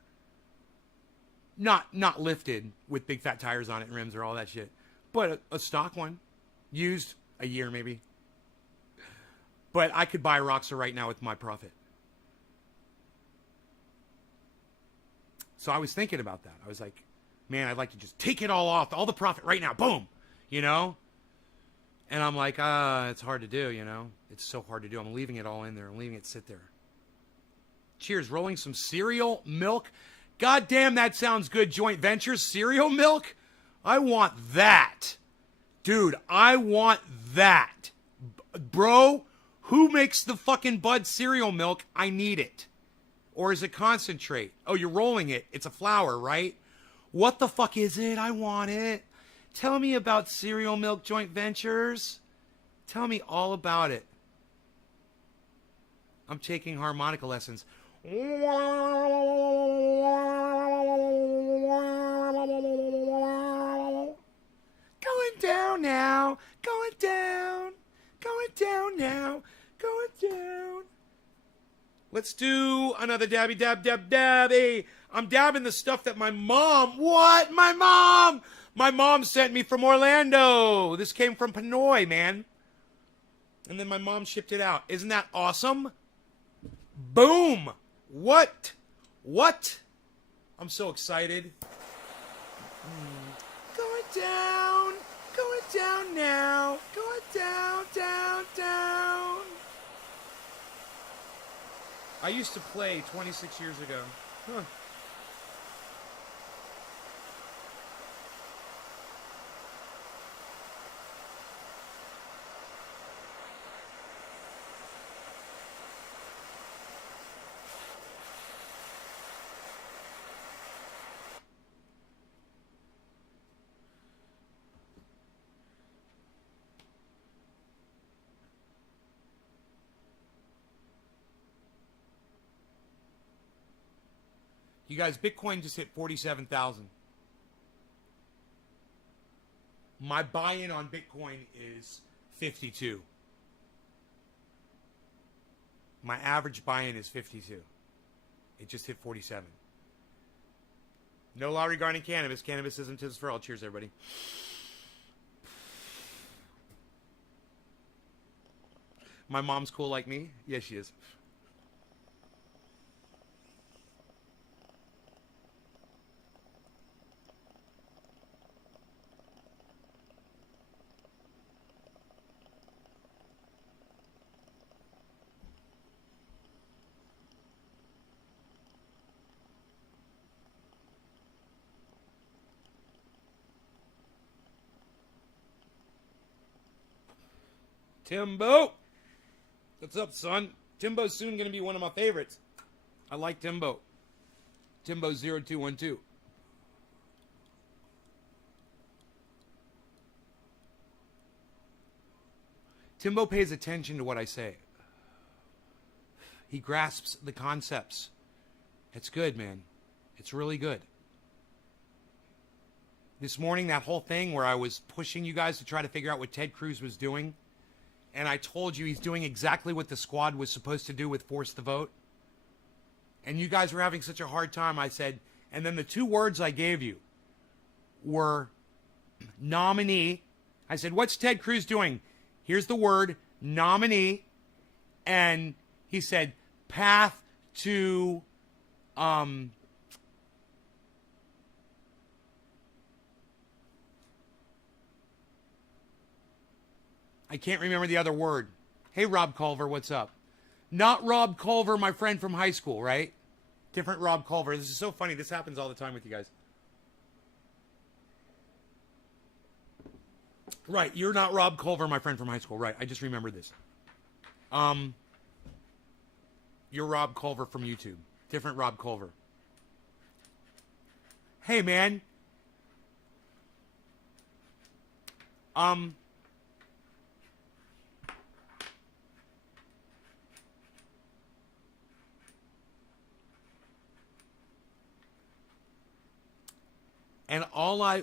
Not lifted with big fat tires on it and rims or all that shit. But a stock one. Used a year maybe. But I could buy a Roxer right now with my profit. So I was thinking about that. I was like, man, I'd like to just take it all off. All the profit right now. Boom. You know? And I'm like, it's hard to do, you know? It's so hard to do. I'm leaving it all in there. I'm leaving it sit there. Cheers. Rolling some cereal milk. God damn, that sounds good. Joint ventures, cereal milk. I want that. Dude, I want that. Bro, who makes the fucking Bud cereal milk? I need it. Or is it concentrate? Oh, you're rolling it. It's a flour, right? What the fuck is it? I want it. Tell me about cereal milk joint ventures. Tell me all about it. I'm taking harmonica lessons. Going down now, going down now, going down. Let's do another dabby dabby. I'm dabbing the stuff that my mom, my mom sent me from Orlando. This came from Pinoy, man. And then my mom shipped it out. Isn't that awesome? Boom. What? I'm so excited. Going down now, going down. I used to play 26 years ago. Huh. You guys, Bitcoin just hit 47,000. My buy-in on Bitcoin is 52. My average buy-in is 52. It just hit 47. No law regarding cannabis. Cannabis isn't just for all. Cheers, everybody. My mom's cool like me? Yes, she is. Timbo! What's up, son? Timbo's soon going to be one of my favorites. I like Timbo. Timbo0212. Timbo pays attention to what I say. He grasps the concepts. It's good, man. It's really good. this morning, that whole thing where I was pushing you guys to try to figure out what Ted Cruz was doing, and I told you he's doing exactly what the squad was supposed to do with Force the Vote, and you guys were having such a hard time, I said, and then the two words I gave you were nominee. I said, what's Ted Cruz doing? Here's the word, nominee. And he said, path to, I can't remember the other word. Hey, Rob Culver, what's up? Not Rob Culver, my friend from high school, right? Different Rob Culver. This is so funny. This happens all the time with you guys. Right, you're not Rob Culver, my friend from high school. Right, I just remembered this. You're Rob Culver from YouTube. Different Rob Culver. Hey, man. And all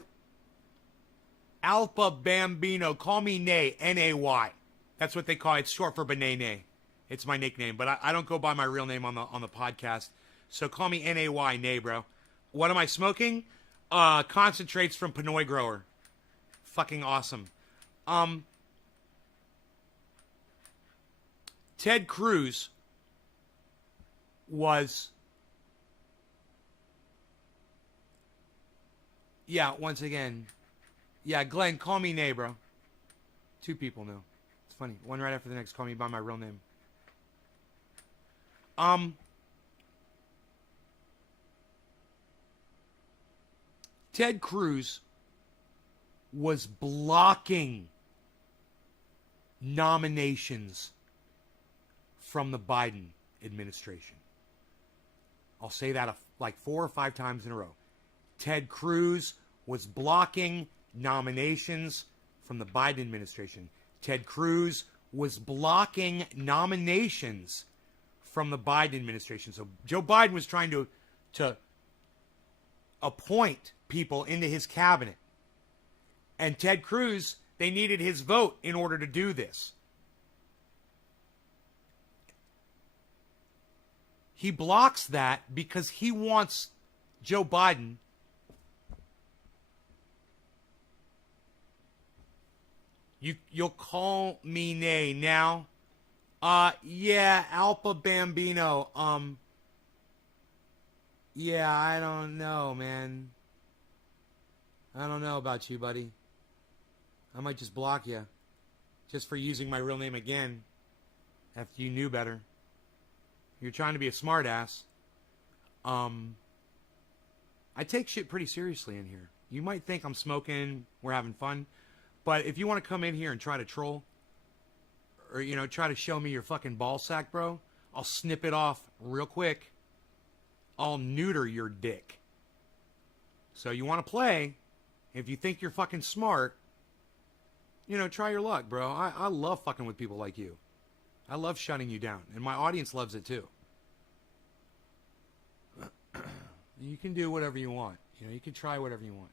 Alpha Bambino, call me Nay, N-A-Y. That's what they call it. It's short for Banane. It's my nickname, but I don't go by my real name on the podcast. So call me N-A-Y, Nay, bro. What am I smoking? Concentrates from Pinoy Grower. Fucking awesome. Ted Cruz was... Yeah, once again. Yeah, Glenn, call me Nay, bro. Two people know. It's funny. One right after the next, call me by my real name. Ted Cruz was blocking nominations from the Biden administration. I'll say that like 4 or 5 times in a row. Ted Cruz was blocking nominations from the Biden administration. Ted Cruz was blocking nominations from the Biden administration. So Joe Biden was trying to appoint people into his cabinet. And Ted Cruz, they needed his vote in order to do this. He blocks that because he wants Joe Biden You'll call me Nay now. Yeah, Alpha Bambino. Yeah, I don't know, man. I don't know about you, buddy. I might just block you. Just for using my real name again. After you knew better. You're trying to be a smartass. I take shit pretty seriously in here. You might think I'm smoking, we're having fun. But if you want to come in here and try to troll, or, you know, try to show me your fucking ball sack, bro, I'll snip it off real quick. I'll neuter your dick. So you want to play, if you think you're fucking smart, you know, try your luck, bro. I love fucking with people like you. I love shutting you down, and my audience loves it too. You can do whatever you want. You know, you can try whatever you want.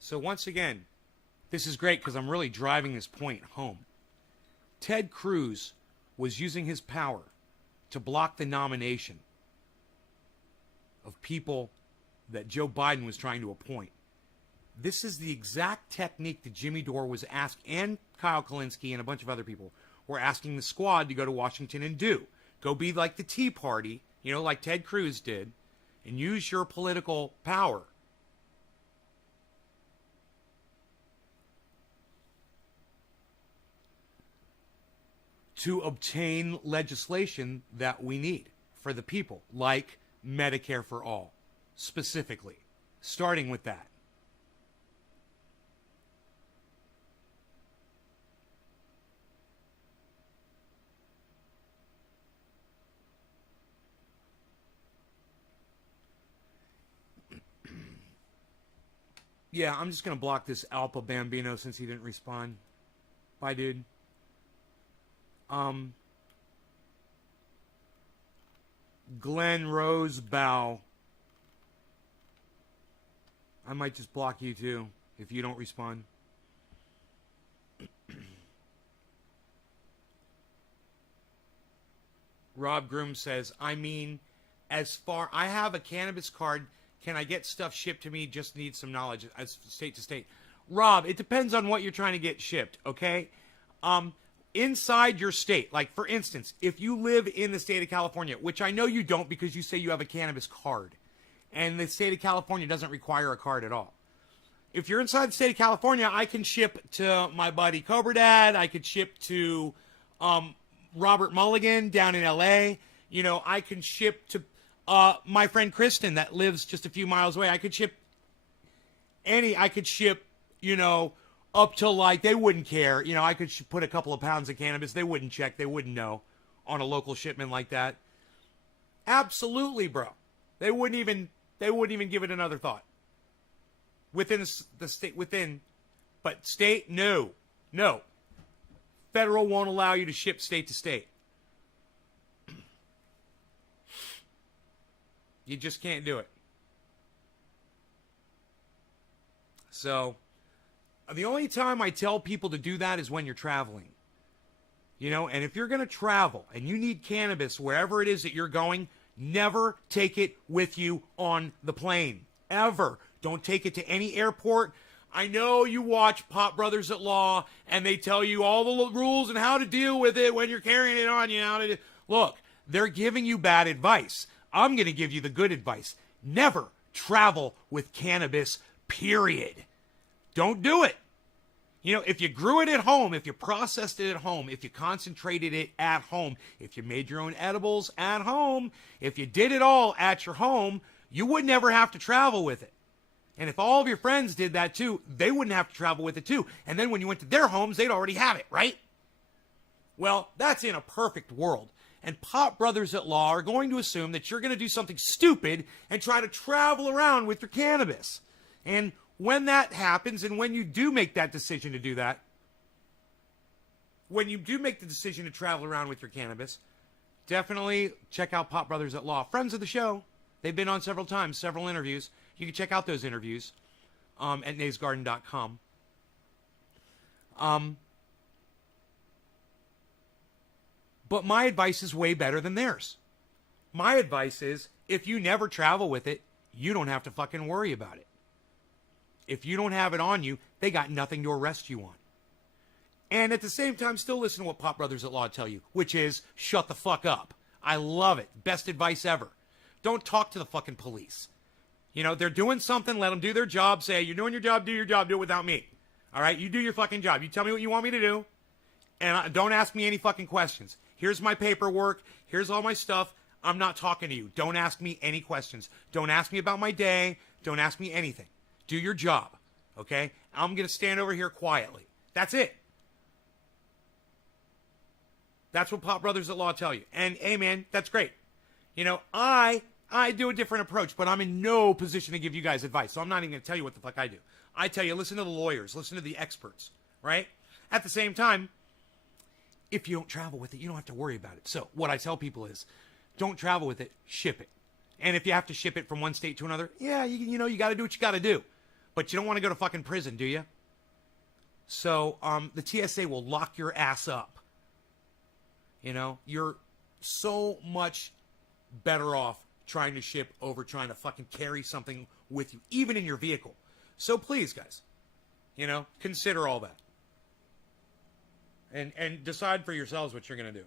So once again, this is great because I'm really driving this point home. Ted Cruz was using his power to block the nomination of people that Joe Biden was trying to appoint. This is the exact technique that Jimmy Dore was asked, and Kyle Kalinske and a bunch of other people were asking the squad to go to Washington and do. Go be like the Tea Party, you know, like Ted Cruz did, and use your political power to obtain legislation that we need for the people, like Medicare for all, specifically, starting with that. Yeah, I'm just going to block this Alpha Bambino since he didn't respond. Bye, dude. Glenn Rosebow. I might just block you too if you don't respond. Rob Groom says, I mean, as far, I have a cannabis card. Can I get stuff shipped to me? Just need some knowledge as state to state. Rob, it depends on what you're trying to get shipped, okay? Inside your state, like for instance, if you live in the state of California, which I know you don't because you say you have a cannabis card, and the state of California doesn't require a card at all. If you're inside the state of California, I can ship to my buddy Cobra Dad. I could ship to Robert Mulligan down in LA. You know, I can ship to my friend Kristen that lives just a few miles away. I could ship, you know, up to like, they wouldn't care. You know, I could put a couple of pounds of cannabis. They wouldn't check. They wouldn't know on a local shipment like that. Absolutely, bro. They wouldn't even give it another thought. Within the state, but state, no. Federal won't allow you to ship state to state. You just can't do it. So, the only time I tell people to do that is when you're traveling. You know, and if you're going to travel and you need cannabis wherever it is that you're going, never take it with you on the plane. Ever. Don't take it to any airport. I know you watch Pop Brothers at Law and they tell you all the rules and how to deal with it when you're carrying it on you. Look, they're giving you bad advice. I'm going to give you the good advice. Never travel with cannabis, period. Don't do it. You know, if you grew it at home, if you processed it at home, if you concentrated it at home, if you made your own edibles at home, if you did it all at your home, you would never have to travel with it. And if all of your friends did that too, they wouldn't have to travel with it too. And then when you went to their homes, they'd already have it, right? Well, that's in a perfect world. And Pop Brothers at Law are going to assume that you're going to do something stupid and try to travel around with your cannabis. And when that happens, and when you do make that decision to do that, when you do make the decision to travel around with your cannabis, definitely check out Pop Brothers at Law. Friends of the show. They've been on several times, several interviews. You can check out those interviews at naysgarden.com. But my advice is way better than theirs. My advice is, if you never travel with it, you don't have to fucking worry about it. If you don't have it on you, they got nothing to arrest you on. And at the same time, still listen to what Pop Brothers at Law tell you, which is, shut the fuck up. I love it. Best advice ever. Don't talk to the fucking police. You know, they're doing something, let them do their job. Say, you're doing your job, do it without me. All right? You do your fucking job. You tell me what you want me to do, and don't ask me any fucking questions. Here's my paperwork. Here's all my stuff. I'm not talking to you. Don't ask me any questions. Don't ask me about my day. Don't ask me anything. Do your job, okay? I'm going to stand over here quietly. That's it. That's what Pop Brothers at Law tell you. And, hey, man, that's great. You know, I do a different approach, but I'm in no position to give you guys advice, so I'm not even going to tell you what the fuck I do. I tell you, listen to the lawyers, listen to the experts, right? At the same time, if you don't travel with it, you don't have to worry about it. So what I tell people is, don't travel with it, ship it. And if you have to ship it from one state to another, yeah, you know, you got to do what you got to do. But you don't want to go to fucking prison, do you? So the TSA will lock your ass up. You know, you're so much better off trying to ship over trying to fucking carry something with you, even in your vehicle. So please, guys, you know, consider all that. And decide for yourselves what you're going to do.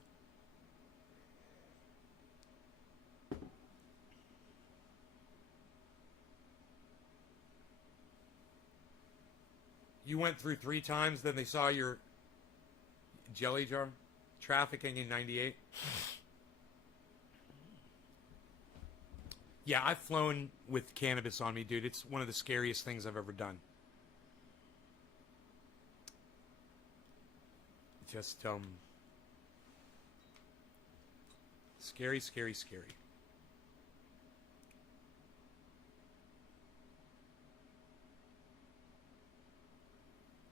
You went through 3 times, then they saw your jelly jar trafficking in 98. Yeah, I've flown with cannabis on me, dude. It's one of the scariest things I've ever done. Just, scary, scary, scary.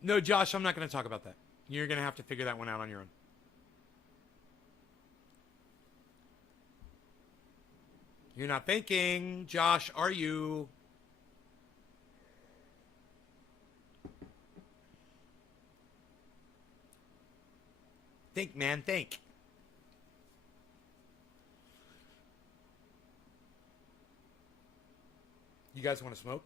No, Josh, I'm not going to talk about that. You're going to have to figure that one out on your own. You're not thinking, Josh, are you? Think, man, think. You guys want to smoke?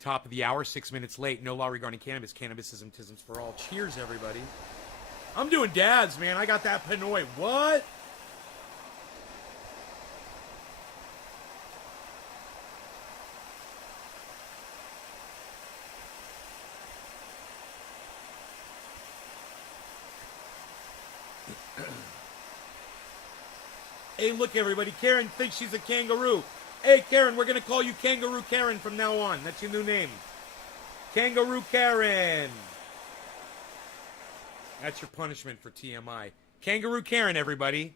Top of the hour, 6 minutes late. No law regarding cannabis. Cannabisism, tisms for all. Cheers, everybody. I'm doing dads, man. I got that Pinoy. What? Hey, look, everybody. Karen thinks she's a kangaroo. Hey, Karen, we're going to call you Kangaroo Karen from now on. That's your new name. Kangaroo Karen. That's your punishment for TMI. Kangaroo Karen, everybody.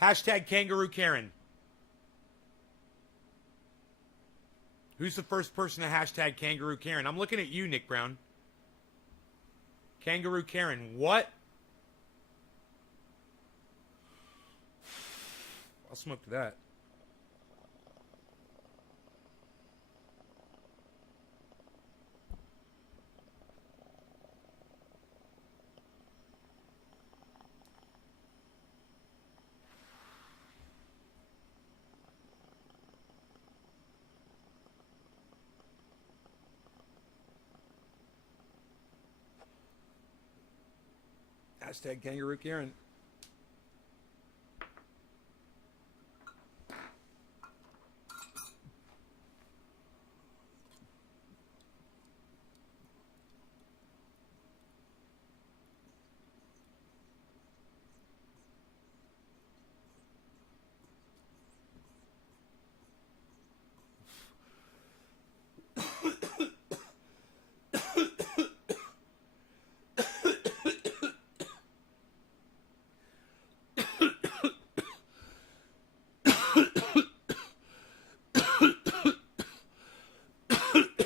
Hashtag Kangaroo Karen. Who's the first person to hashtag Kangaroo Karen? I'm looking at you, Nick Brown. Kangaroo Karen. What? I'll smoke to that. Hashtag Kangaroo Karen.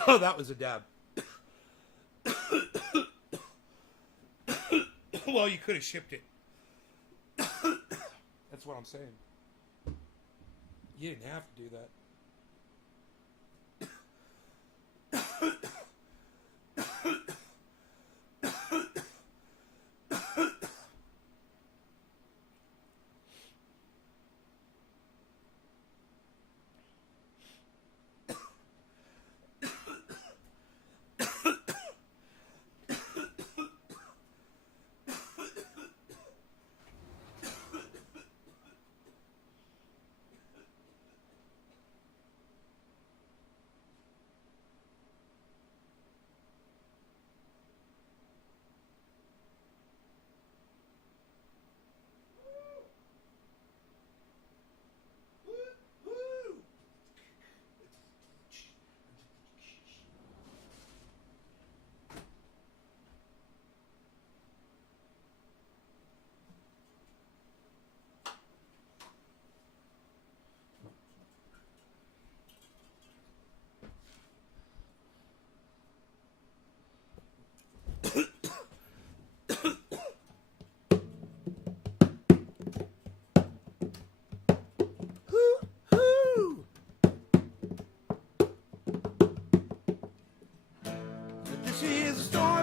Oh, that was a dab. Well, you could have shipped it. That's what I'm saying. You didn't have to do that.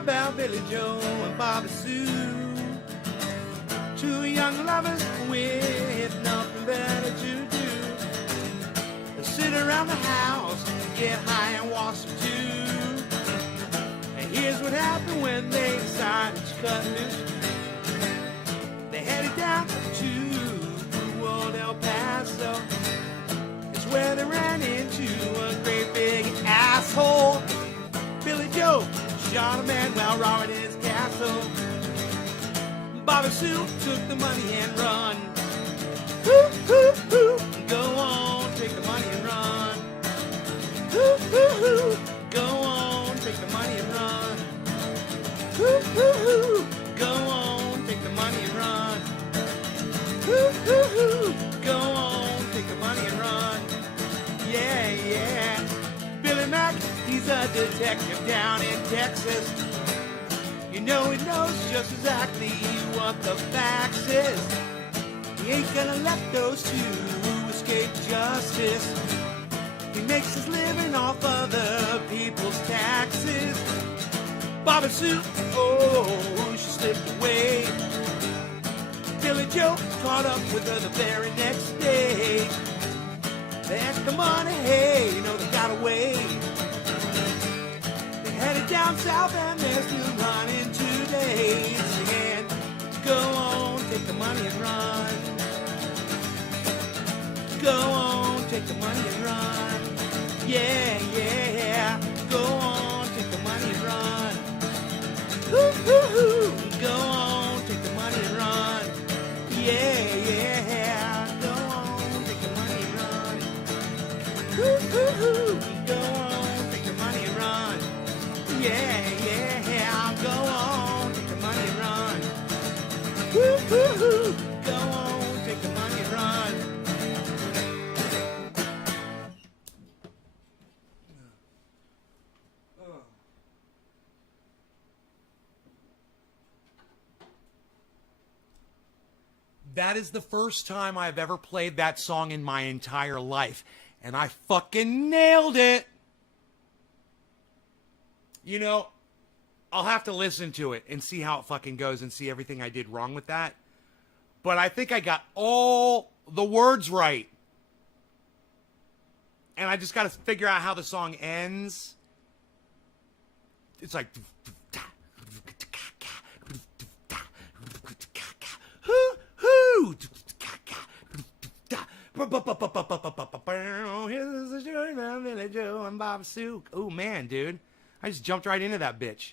About Billy Joe and Bobby Sue, two young lovers with nothing better to do. They sit around the house, get high and watch some too. And here's what happened when they decided to cut loose. They headed down to old El Paso. It's where they ran into a great big asshole. Billy Joe shot a man while robbing his castle. Bobby Sue took the money and run. Hoo, hoo, hoo. Go on, take the money and run. Hoo, hoo, hoo. Go on, take the money and run. Hoo, hoo, hoo. Go on, take the money and run. Hoo, hoo, hoo. Go on, take the money and run. Yeah, yeah. Billy Mack, he's a detective down in Texas. You know he knows just exactly what the facts is. He ain't gonna let those two escape justice. He makes his living off other people's taxes. Bobby Sue, oh, she's slipped away. Billy Joe caught up with her the very next day. They asked the money, hey, you know they got away. They headed down south and they're still running today. Singing, go on, take the money and run. Go on, take the money and run. Yeah, yeah, go on, take the money and run. Hoo-hoo-hoo, go on, take the money and run. Yeah, yeah, go on, take the money and run. Hoo-hoo-hoo, go on, take the money and run. Yeah, yeah, go on, take the money and run. Hoo-hoo-hoo, go on, take the money and run. That is the first time I've ever played that song in my entire life. And I fucking nailed it. You know, I'll have to listen to it and see how it fucking goes and see everything I did wrong with that. But I think I got all the words right. And I just got to figure out how the song ends. It's like... Oh man, dude. I just jumped right into that bitch.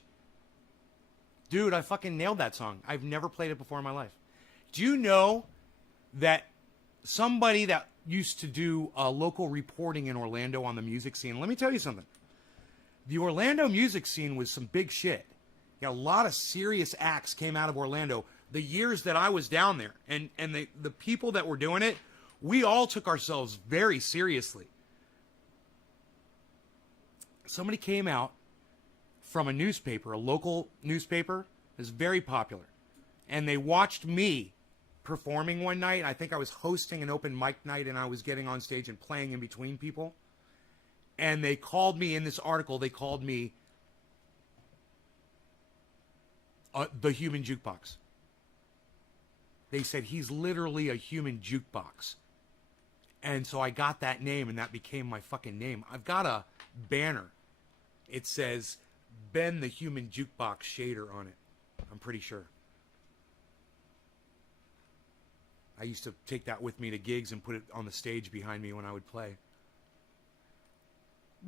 Dude, I fucking nailed that song. I've never played it before in my life. Do you know that somebody that used to do local reporting in Orlando on the music scene, let me tell you something. The Orlando music scene was some big shit. A lot of serious acts came out of Orlando the years that I was down there. And the people that were doing it, we all took ourselves very seriously. Somebody came out from a newspaper, a local newspaper, is very popular. And they watched me performing one night. I think I was hosting an open mic night and I was getting on stage and playing in between people. And they called me in this article, they called me the human jukebox. They said, he's literally a human jukebox. And so I got that name and that became my fucking name. I've got a banner. It says, Ben the Human Jukebox Shader on it. I'm pretty sure. I used to take that with me to gigs and put it on the stage behind me when I would play.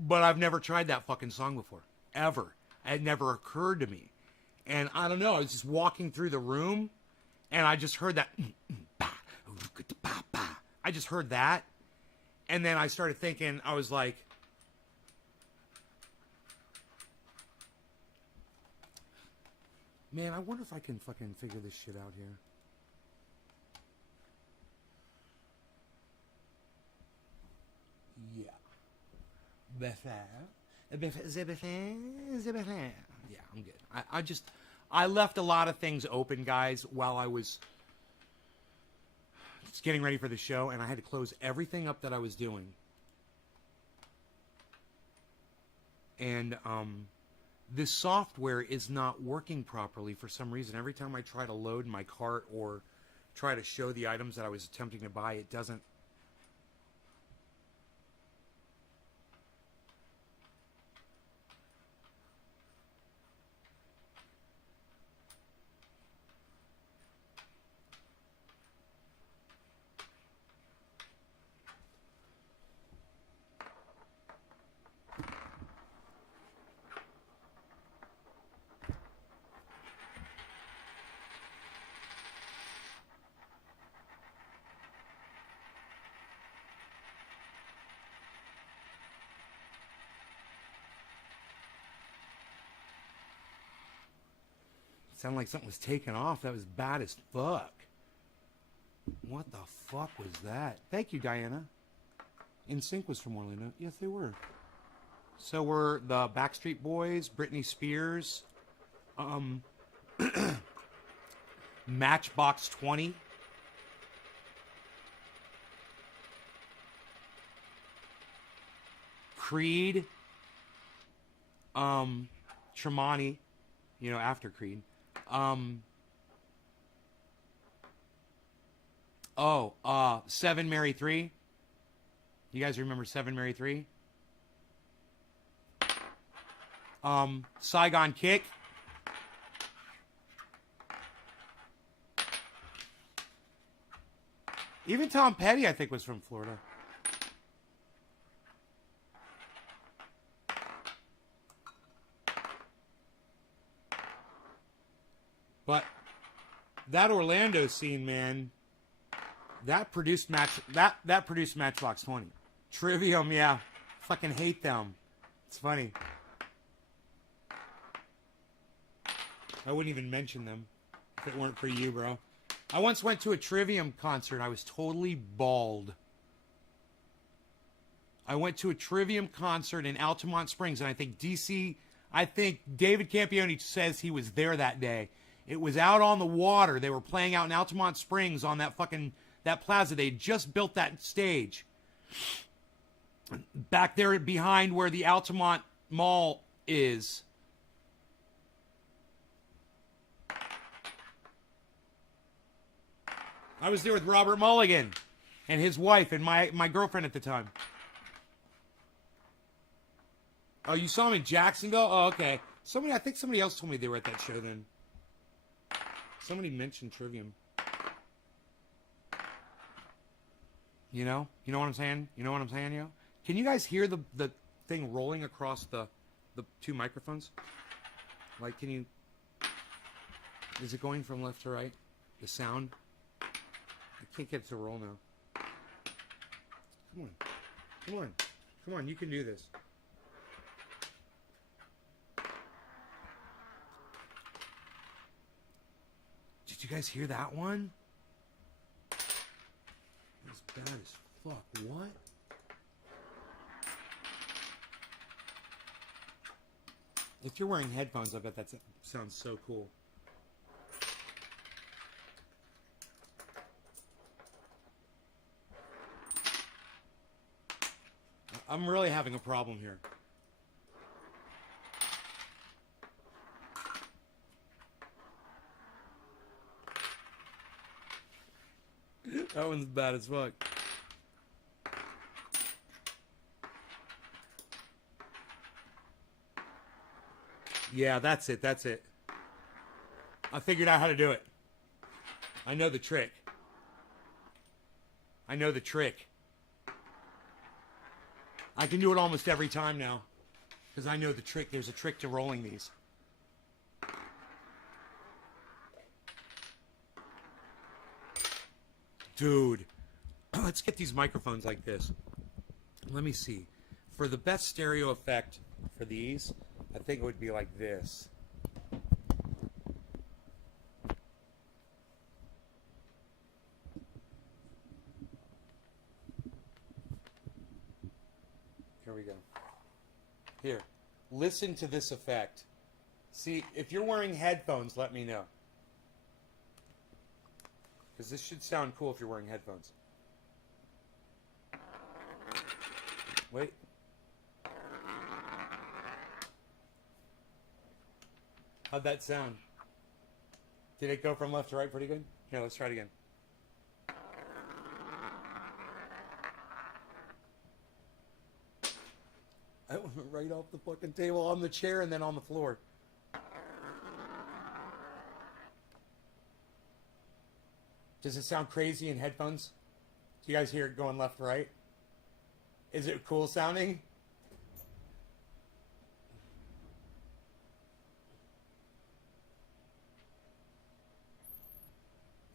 But I've never tried that fucking song before. Ever. It never occurred to me. And I don't know, I was just walking through the room and I just heard that. I just heard that. And then I started thinking, I was like, man, I wonder if I can fucking figure this shit out here. Yeah. Yeah, I'm good. I left a lot of things open, guys, while I was just getting ready for the show, and I had to close everything up that I was doing. And this software is not working properly for some reason. Every time I try to load my cart or try to show the items that I was attempting to buy, it doesn't. Sounded like something was taken off. That was bad as fuck. What the fuck was that? Thank you, Diana. NSYNC was from Orlando. Yes, they were. So were the Backstreet Boys, Britney Spears, Matchbox 20. Creed, Tremonti, you know, after Creed. Oh, 7 Mary 3. You guys remember 7 Mary 3? Saigon Kick. Even Tom Petty, I think, was from Florida. But that Orlando scene, man, that produced Matchbox 20. Trivium, yeah. Fucking hate them. It's funny. I wouldn't even mention them if it weren't for you, bro. I once went to a Trivium concert. I was totally bald. I went to a Trivium concert in Altamont Springs, and I think David Campione says he was there that day. It was out on the water. They were playing out in Altamont Springs on that plaza. They just built that stage. Back there behind where the Altamont Mall is. I was there with Robert Mulligan and his wife and my girlfriend at the time. Oh, you saw me in Jacksonville? Oh, okay. I think somebody else told me they were at that show then. Somebody mentioned Trivium. You know what I'm saying? Yo? Can you guys hear the thing rolling across the two microphones? Like, is it going from left to right? The sound? I can't get it to roll now. Come on, you can do this. Did you guys hear that one? It's bad as fuck. What? If you're wearing headphones, I bet that sounds so cool. I'm really having a problem here. That one's bad as fuck. Yeah, that's it. I figured out how to do it. I know the trick. I can do it almost every time now. Because I know the trick. There's a trick to rolling these. Dude. Let's get these microphones like this. Let me see. For the best stereo effect for these, I think it would be like this. Here we go. Here. Listen to this effect. See, if you're wearing headphones, let me know. Because this should sound cool if you're wearing headphones. Wait. How'd that sound? Did it go from left to right pretty good? Here, let's try it again. I went right off the fucking table, on the chair, and then on the floor. Does it sound crazy in headphones? Do you guys hear it going left to right? Is it cool sounding?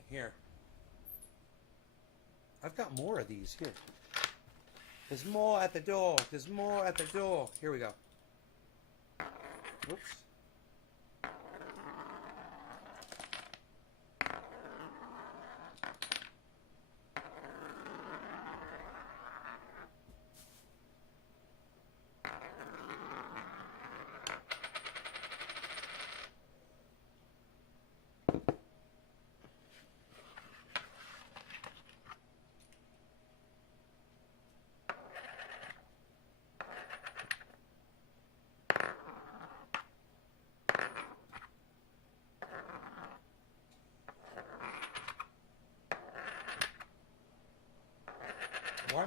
Here. I've got more of these. Here. There's more at the door. Here we go. Whoops.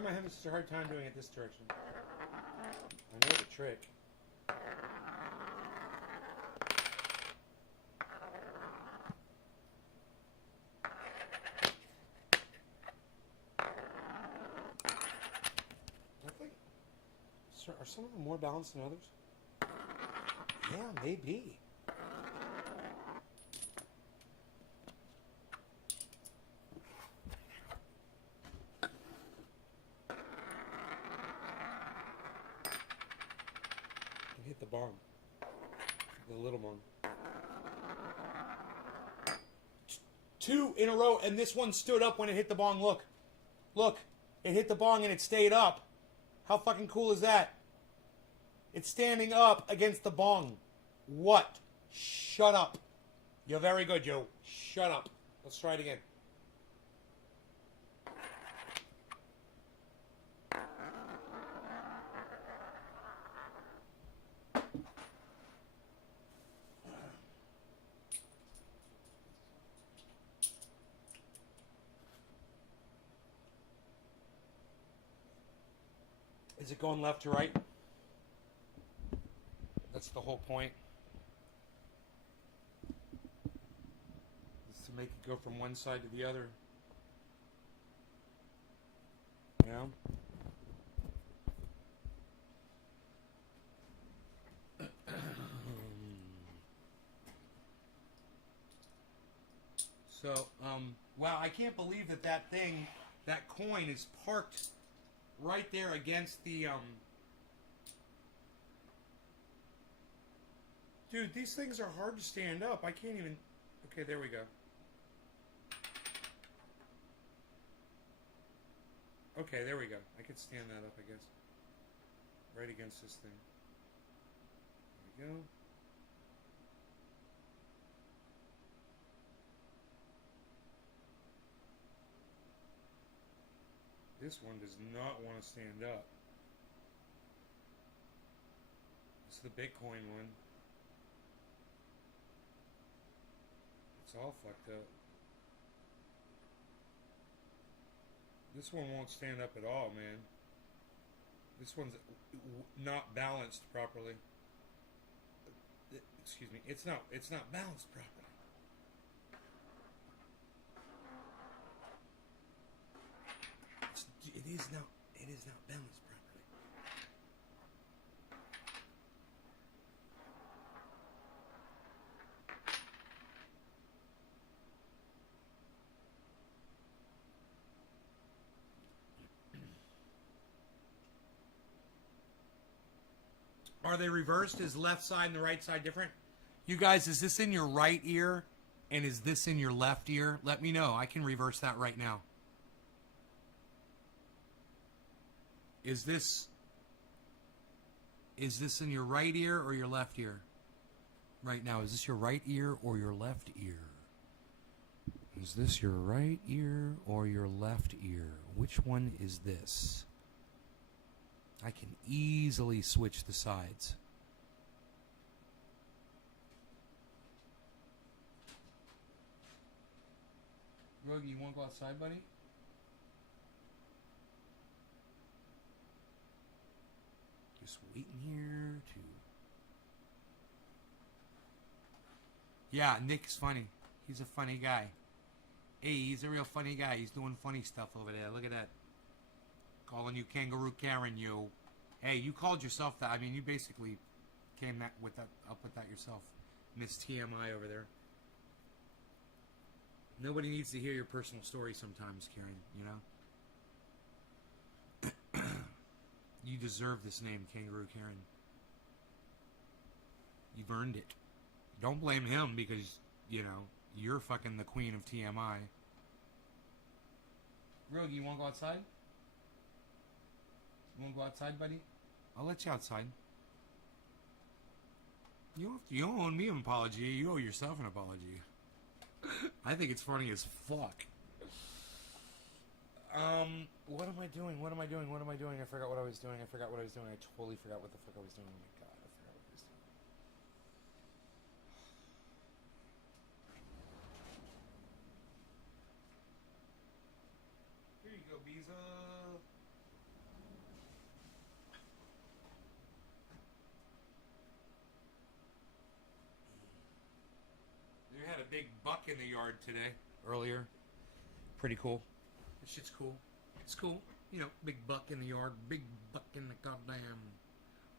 I having such a hard time doing it this direction? I know the trick. I think, are some of them more balanced than others? Yeah, maybe. Hit the bomb. The little one. Two in a row, and this one stood up when it hit the bong. Look. Look. It hit the bong and it stayed up. How fucking cool is that? It's standing up against the bong. What? Shut up. You're very good, Joe. Shut up. Let's try it again. Is it going left to right? That's the whole point. Is to make it go from one side to the other. You know? So, wow, I can't believe that thing, that coin is parked right there against the, Dude, these things are hard to stand up. I can't even... Okay, there we go. Okay, there we go. I could stand that up, I guess. Right against this thing. There we go. This one does not want to stand up. It's the Bitcoin one. It's all fucked up. This one won't stand up at all, man. This one's not balanced properly. Excuse me. It's not balanced properly. It is not balanced properly. Are they reversed? Is left side and the right side different? You guys, is this in your right ear and is this in your left ear? Let me know. I can reverse that right now. Is this in your right ear or your left ear? Right now, is this your right ear or your left ear? Is this your right ear or your left ear? Which one is this? I can easily switch the sides. Rogie, you want to go outside, buddy? Just waiting here to... Yeah, Nick's funny. He's a funny guy. Hey, he's a real funny guy. He's doing funny stuff over there. Look at that. Calling you Kangaroo Karen, yo. Hey, you called yourself that. I mean, you basically came up with that yourself. Miss TMI over there. Nobody needs to hear your personal story sometimes, Karen, you know? You deserve this name, Kangaroo Karen. You've earned it. Don't blame him because, you know, you're fucking the queen of TMI. Rogue, you want to go outside? You want to go outside, buddy? I'll let you outside. You don't owe me an apology. You owe yourself an apology. I think it's funny as fuck. What am I doing? What am I doing? What am I doing? I forgot what I was doing. I totally forgot what the fuck I was doing. Oh my god, I forgot what I was doing. Here you go, Biza. a big buck in the yard today, earlier. Pretty cool. This shit's cool. It's cool. You know, big buck in the yard, big buck in the goddamn.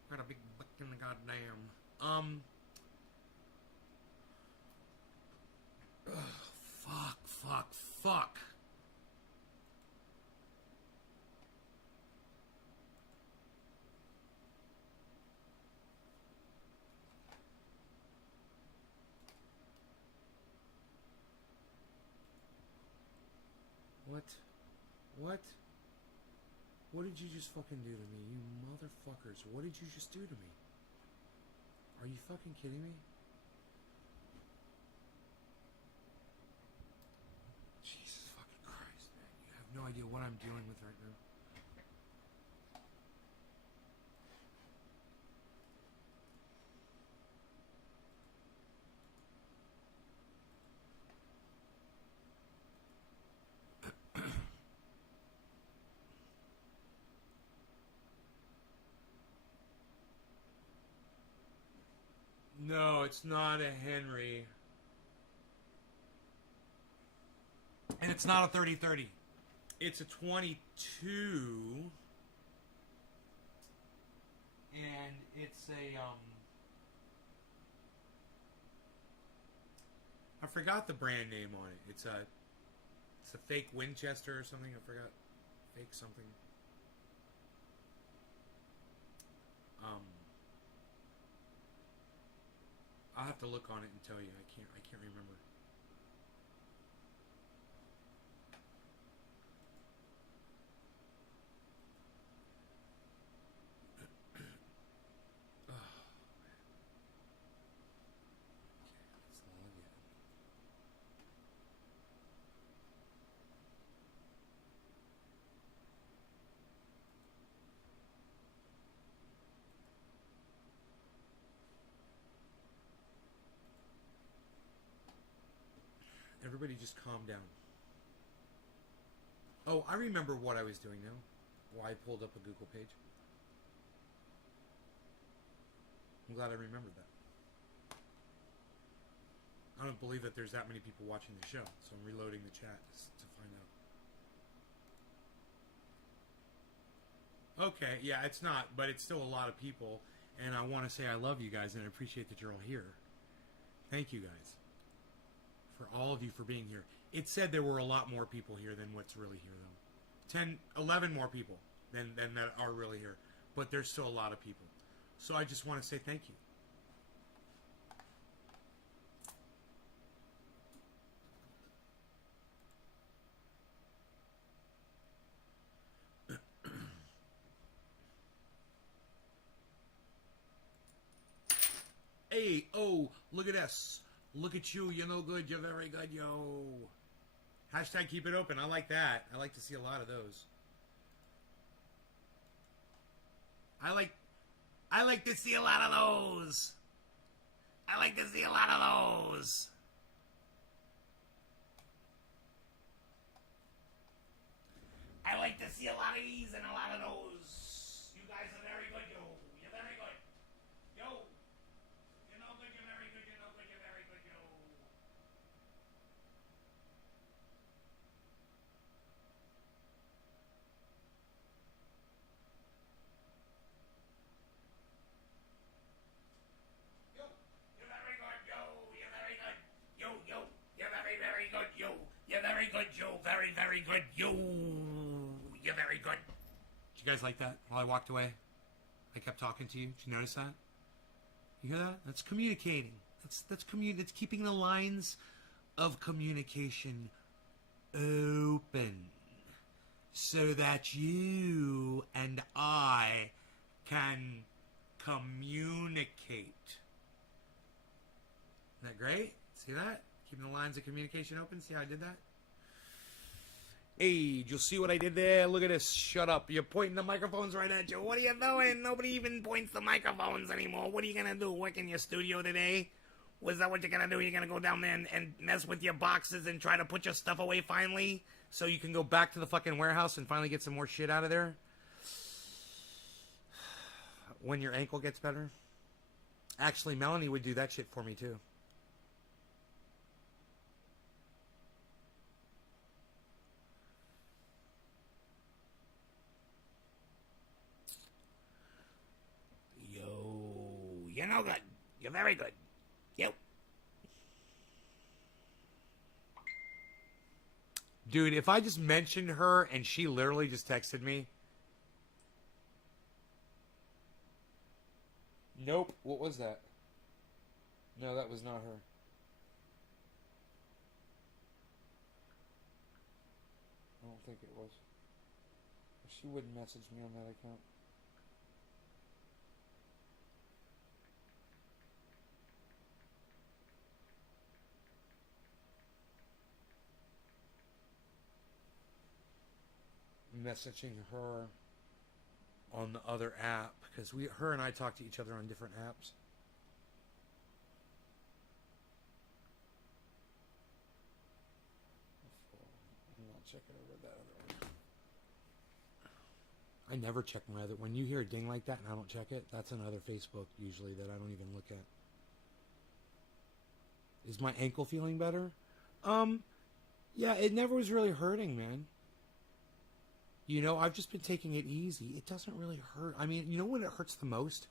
Got a big buck in the goddamn. Ugh, fuck. What? What did you just fucking do to me, you motherfuckers? What did you just do to me? Are you fucking kidding me? Jesus fucking Christ, man. You have no idea what I'm dealing with right now. No, it's not a Henry. And it's not a 30-30. It's a 22. And it's a, I forgot the brand name on it. It's a fake Winchester or something. I forgot. Fake something. I'll have to look on it and tell you. I can't remember. Oh, man. Okay, let's log in. Everybody just calm down. Oh, I remember what I was doing now. Why I pulled up a Google page. I'm glad I remembered that. I don't believe that there's that many people watching the show, so I'm reloading the chat to find out. Okay, yeah, it's not, but it's still a lot of people, and I want to say I love you guys and I appreciate that you're all here. Thank you guys. For all of you for being here. It said there were a lot more people here than what's really here, though. 11 more people than that are really here. But there's still a lot of people. So I just want to say thank you. Hey, oh, look at this. Look at you. You're no good. You're very good, yo. Hashtag keep it open. I like that. I like to see a lot of those. I like to see a lot of those. I like to see a lot of those. I like to see a lot of these and a lot of those. You guys are very good, yo. You're very good. Yo. You're no good, you're very good, you're no good, you're very good, yo. Yo, you're very good, yo. You're very good. Yo, you're very, very good, yo. You're very good, yo. Very, very good, yo. You're very good. Did you guys like that while I walked away? I kept talking to you. Did you notice that? You hear that? That's communicating. That's keeping the lines of communication open so that you and I can communicate. Isn't that great? See that? Keeping the lines of communication open. See how I did that? Hey, you'll see what I did there? Look at this. Shut up. You're pointing the microphones right at you. What are you doing? Nobody even points the microphones anymore. What are you going to do? Work in your studio today? Was that what you're going to do? You're going to go down there and mess with your boxes and try to put your stuff away finally? So you can go back to the fucking warehouse and finally get some more shit out of there? When your ankle gets better? Actually, Melanie would do that shit for me too. You're no good. You're very good. You. Dude, if I just mentioned her and she literally just texted me. Nope. What was that? No, that was not her. I don't think it was. She wouldn't message me on that account. Messaging her on the other app because her and I talk to each other on different apps. I'm not checking over that other one. I never check my other. When you hear a ding like that and I don't check it, that's another Facebook usually that I don't even look at. Is my ankle feeling better? Yeah, it never was really hurting, man. You know, I've just been taking it easy. It doesn't really hurt. I mean, you know when it hurts the most?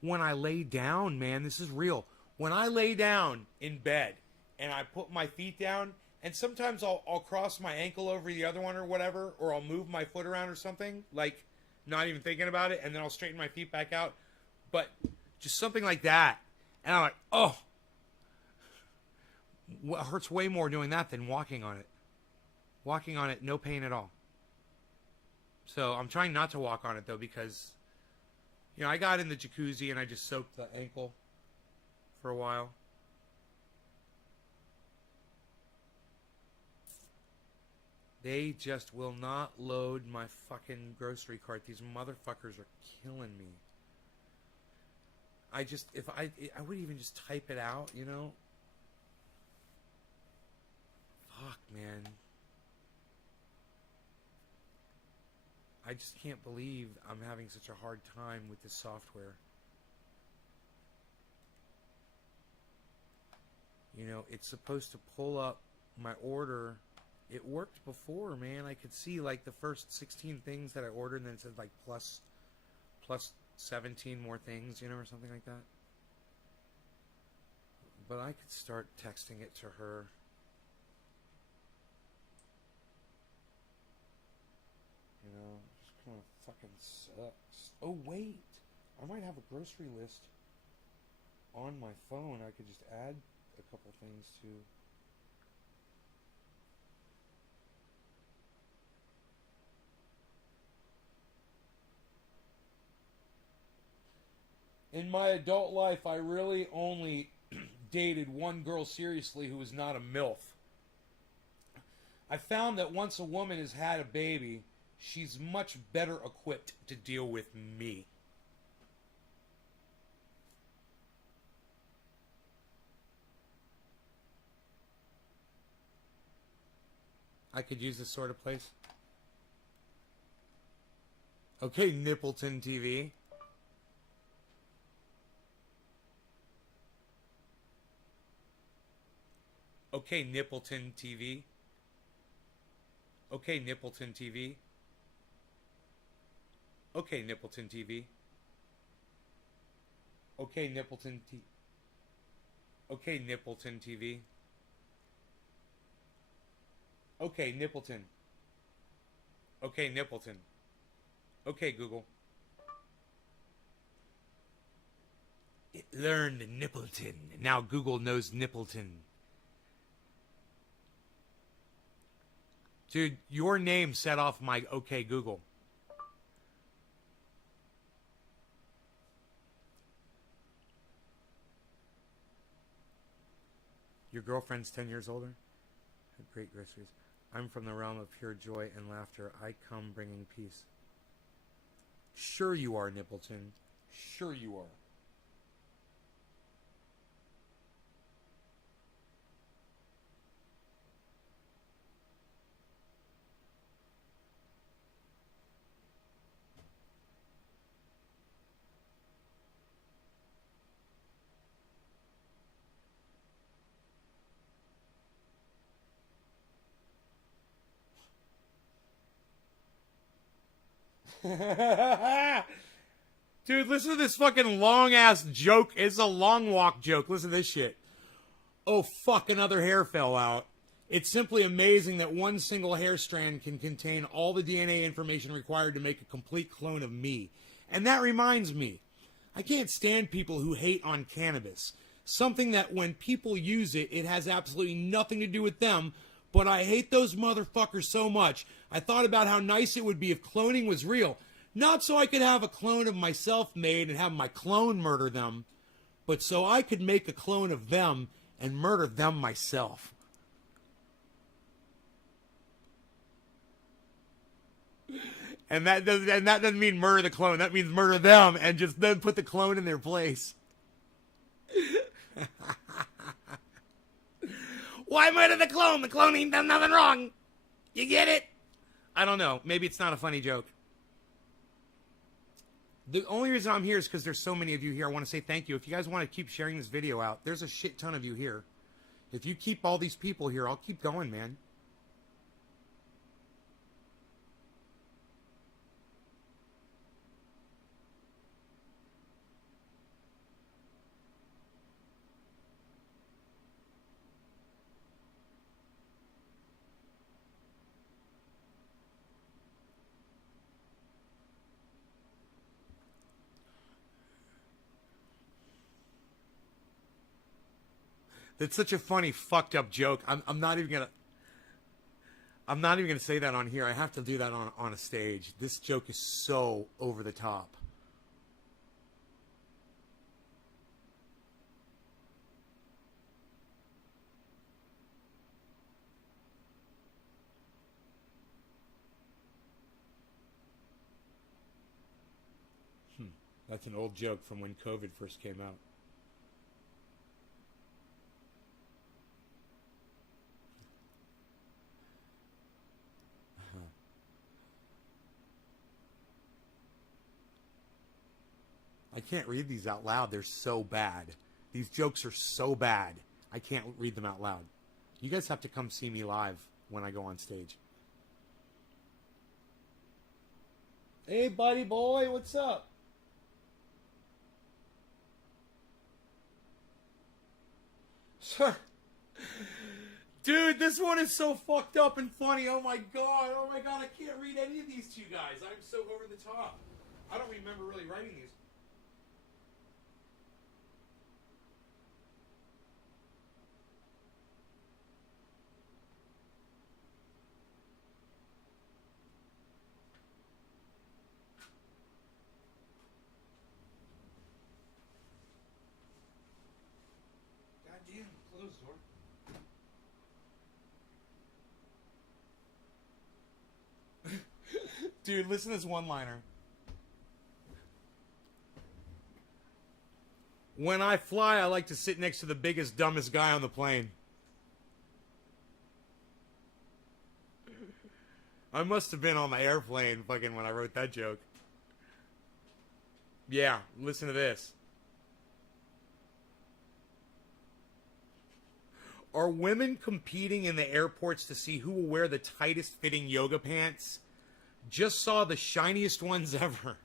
When I lay down, man. This is real. When I lay down in bed and I put my feet down, and sometimes I'll cross my ankle over the other one or whatever, or I'll move my foot around or something, like not even thinking about it, and then I'll straighten my feet back out. But just something like that. And I'm like, oh. It hurts way more doing that than walking on it. Walking on it, no pain at all. So I'm trying not to walk on it, though, because, you know, I got in the jacuzzi and I just soaked the ankle for a while. They just will not load my fucking grocery cart. These motherfuckers are killing me. I would even just type it out, you know? Fuck, man. I just can't believe I'm having such a hard time with this software. You know, it's supposed to pull up my order. It worked before, man. I could see like the first 16 things that I ordered, and then it said like plus 17 more things, you know, or something like that. But I could start texting it to her. You know, it just kind of fucking sucks. Oh, wait. I might have a grocery list on my phone. I could just add a couple things to. In my adult life, I really only dated one girl seriously who was not a MILF. I found that once a woman has had a baby, she's much better equipped to deal with me. I could use this sort of place. Okay, Nippleton TV. Okay, Nippleton TV. Okay, Nippleton TV. Okay, Nippleton TV. Okay, Nippleton TV. Okay, Nippleton TV. Okay, Nippleton. Okay, Nippleton. Okay, Google. It learned Nippleton. Now Google knows Nippleton. Dude, your name set off my OK Google. Your girlfriend's 10 years older? Great groceries. I'm from the realm of pure joy and laughter. I come bringing peace. Sure you are, Nippleton. Sure you are. Dude, listen to this fucking long-ass joke. It's a long walk joke. Listen to this shit. Oh, fuck, another hair fell out. It's simply amazing that one single hair strand can contain all the DNA information required to make a complete clone of me. And that reminds me, I can't stand people who hate on cannabis. Something that when people use it, it has absolutely nothing to do with them, but I hate those motherfuckers so much. I thought about how nice it would be if cloning was real. Not so I could have a clone of myself made and have my clone murder them, but so I could make a clone of them and murder them myself. And that doesn't mean murder the clone. That means murder them and just then put the clone in their place. Why murder the clone? The clone ain't done nothing wrong. You get it? I don't know. Maybe it's not a funny joke. The only reason I'm here is because there's so many of you here. I want to say thank you. If you guys want to keep sharing this video out, there's a shit ton of you here. If you keep all these people here, I'll keep going, man. That's such a funny, fucked up joke. I'm not even gonna say that on here. I have to do that on a stage. This joke is so over the top. That's an old joke from when COVID first came out. I can't read these out loud. They're so bad. These jokes are so bad. I can't read them out loud. You guys have to come see me live when I go on stage. Hey, buddy boy, what's up? Dude, this one is so fucked up and funny. Oh my god, I can't read any of these to you guys. I'm so over the top. I don't remember really writing these. Goddamn, close door. Dude, listen to this one-liner. When I fly, I like to sit next to the biggest, dumbest guy on the plane. I must have been on the airplane fucking when I wrote that joke. Yeah, listen to this. Are women competing in the airports to see who will wear the tightest fitting yoga pants? Just saw the shiniest ones ever.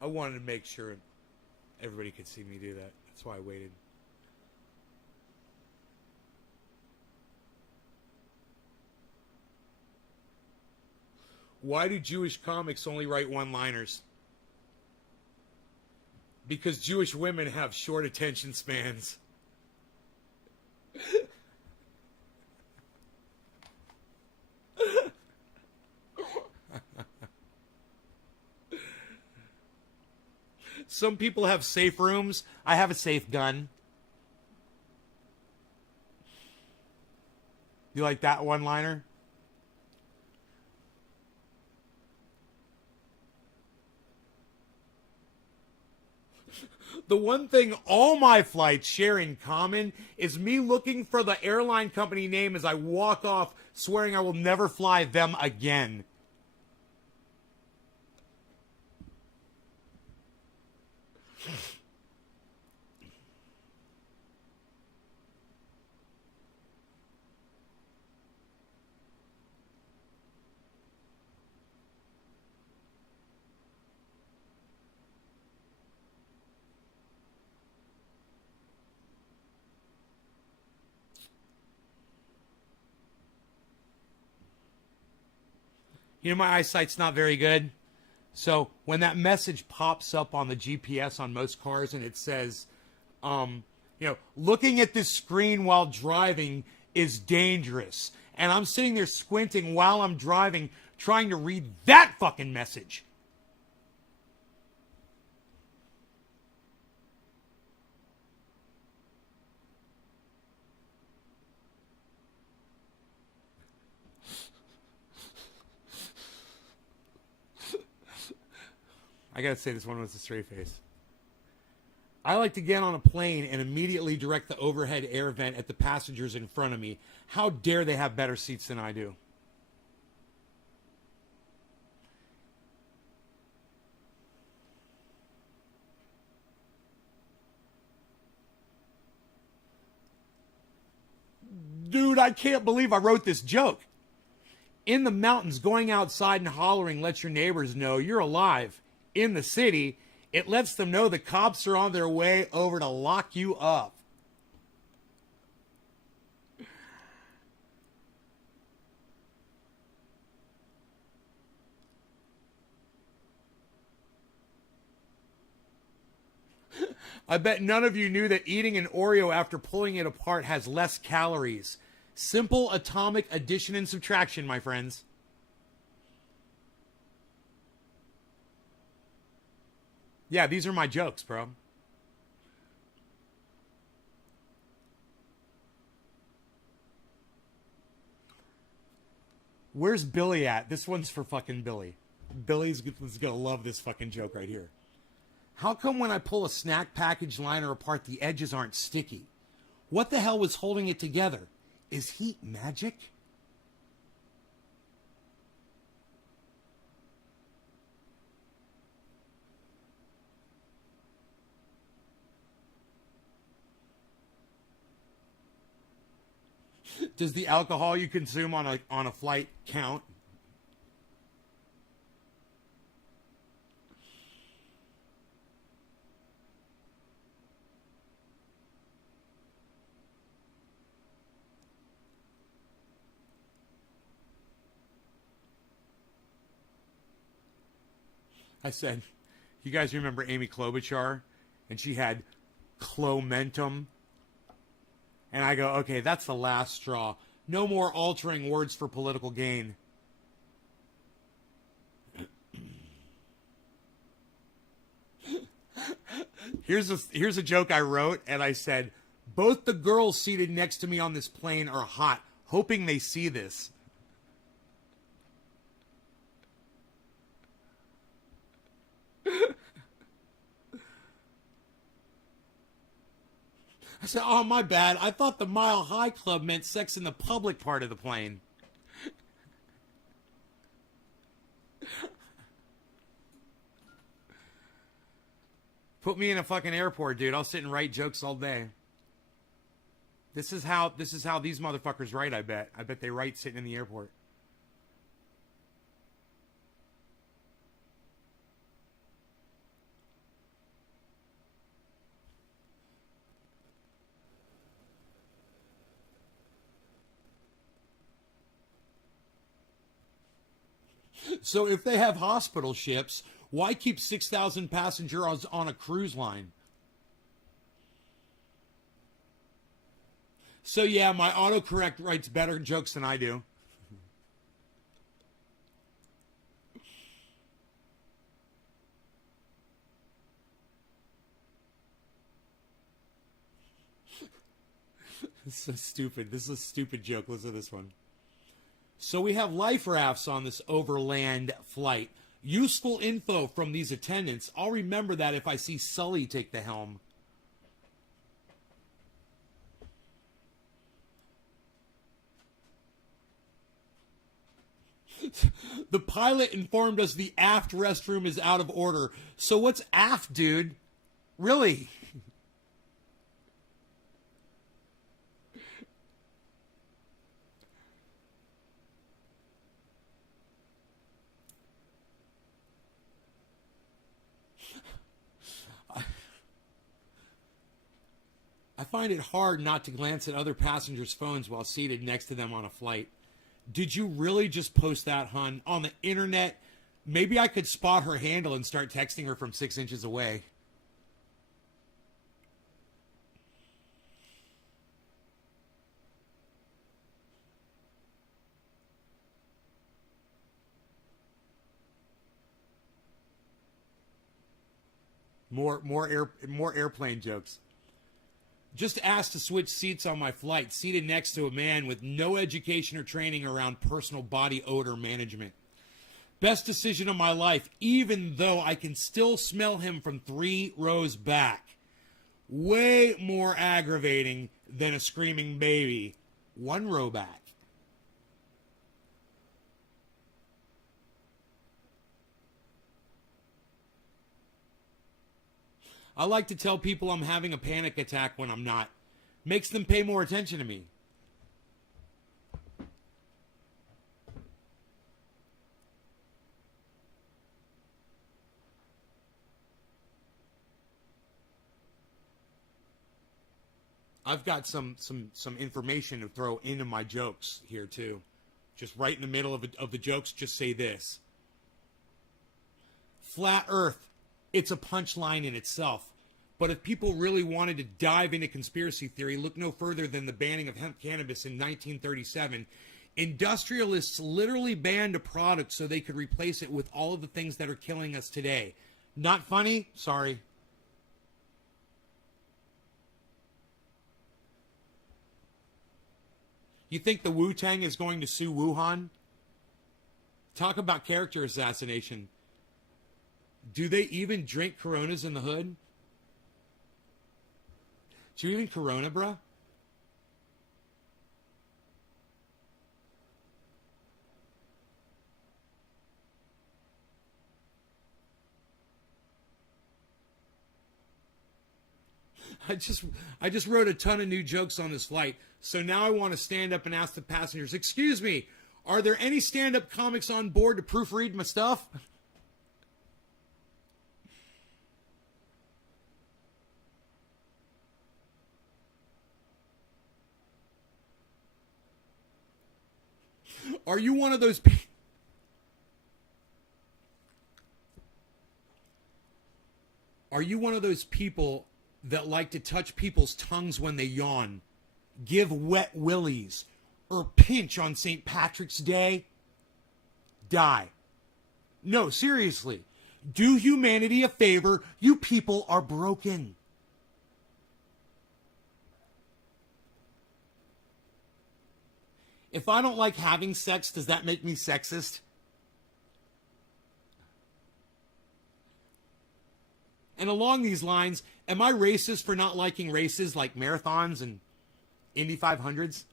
I wanted to make sure everybody could see me do that. That's why I waited. Why do Jewish comics only write one-liners? Because Jewish women have short attention spans. Some people have safe rooms. I have a safe gun. You like that one-liner? The one thing all my flights share in common is me looking for the airline company name as I walk off, swearing I will never fly them again. You know, my eyesight's not very good. So when that message pops up on the GPS on most cars and it says, looking at this screen while driving is dangerous. And I'm sitting there squinting while I'm driving, trying to read that fucking message. I gotta say, this one was a straight face. I like to get on a plane and immediately direct the overhead air vent at the passengers in front of me. How dare they have better seats than I do? Dude, I can't believe I wrote this joke. In the mountains, going outside and hollering lets your neighbors know you're alive. In the city, it lets them know the cops are on their way over to lock you up. I bet none of you knew that eating an Oreo after pulling it apart has less calories. Simple atomic addition and subtraction, my friends. Yeah, these are my jokes, bro. Where's Billy at? This one's for fucking Billy. Billy's gonna love this fucking joke right here. How come when I pull a snack package liner apart, the edges aren't sticky? What the hell was holding it together? Is heat magic? Does the alcohol you consume on a flight count? I said, you guys remember Amy Klobuchar? And she had clomentum. And I go, okay, that's the last straw. No more altering words for political gain. Here's a joke I wrote, and I said, both the girls seated next to me on this plane are hot, hoping they see this. I said, oh, my bad. I thought the Mile High Club meant sex in the public part of the plane. Put me in a fucking airport, dude. I'll sit and write jokes all day. This is how these motherfuckers write, I bet. I bet they write sitting in the airport. So if they have hospital ships, why keep 6,000 passengers on a cruise line? So yeah, my autocorrect writes better jokes than I do. This is so stupid. This is a stupid joke. Listen to this one. So we have life rafts on this overland flight. Useful info from these attendants. I'll remember that if I see Sully take the helm. The pilot informed us the aft restroom is out of order. So what's aft, dude? Really? I find it hard not to glance at other passengers' phones while seated next to them on a flight. Did you really just post that, hun? On the internet? Maybe I could spot her handle and start texting her from 6 inches away. More airplane jokes. Just asked to switch seats on my flight, seated next to a man with no education or training around personal body odor management. Best decision of my life, even though I can still smell him from 3 rows back. Way more aggravating than a screaming baby 1 row back. I like to tell people I'm having a panic attack when I'm not. Makes them pay more attention to me. I've got some information to throw into my jokes here too. Just right in the middle of the jokes, just say this. Flat Earth. It's a punchline in itself. But if people really wanted to dive into conspiracy theory, look no further than the banning of hemp cannabis in 1937. Industrialists literally banned a product so they could replace it with all of the things that are killing us today. Not funny? Sorry. You think the Wu-Tang is going to sue Wuhan? Talk about character assassination. Do they even drink Coronas in the hood? Do you even Corona, bruh? I just wrote a ton of new jokes on this flight, so now I want to stand up and ask the passengers, excuse me, are there any stand-up comics on board to proofread my stuff? Are you one of those people? Are you one of those people that like to touch people's tongues when they yawn, give wet willies, or pinch on St. Patrick's Day? Die. No, seriously. Do humanity a favor. You people are broken. If I don't like having sex, does that make me sexist? And along these lines, am I racist for not liking races like marathons and Indy 500s?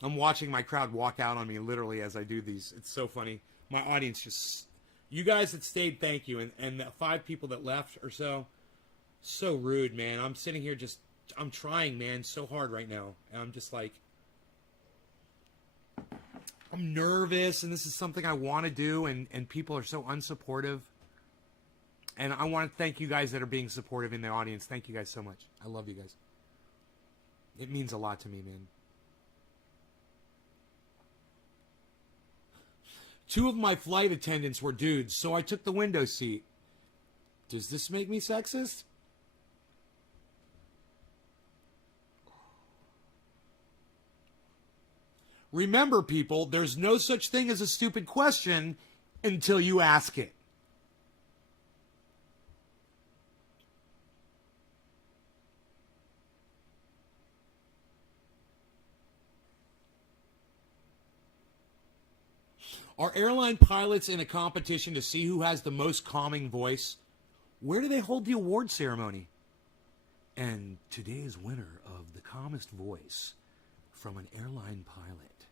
I'm watching my crowd walk out on me literally as I do these. It's so funny. My audience just... You guys that stayed, thank you. And the 5 people that left or so... So rude, man. I'm sitting here just... I'm trying, man, so hard right now. And I'm just like... I'm nervous, and this is something I want to do, and people are so unsupportive. And I want to thank you guys that are being supportive in the audience. Thank you guys so much. I love you guys. It means a lot to me, man. 2 of my flight attendants were dudes, so I took the window seat. Does this make me sexist? Remember, people, there's no such thing as a stupid question until you ask it. Are airline pilots in a competition to see who has the most calming voice? Where do they hold the award ceremony? And today's winner of the calmest voice from an airline pilot,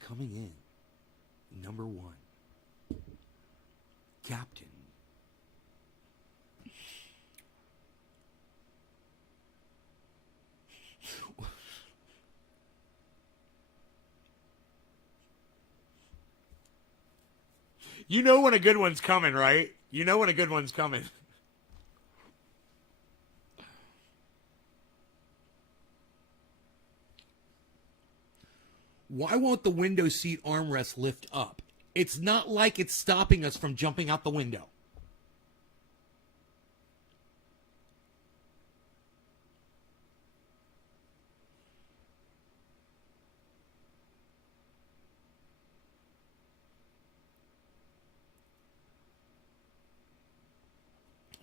coming in, number 1, Captain. You know when a good one's coming, right? You know when a good one's coming. Why won't the window seat armrest lift up? It's not like it's stopping us from jumping out the window.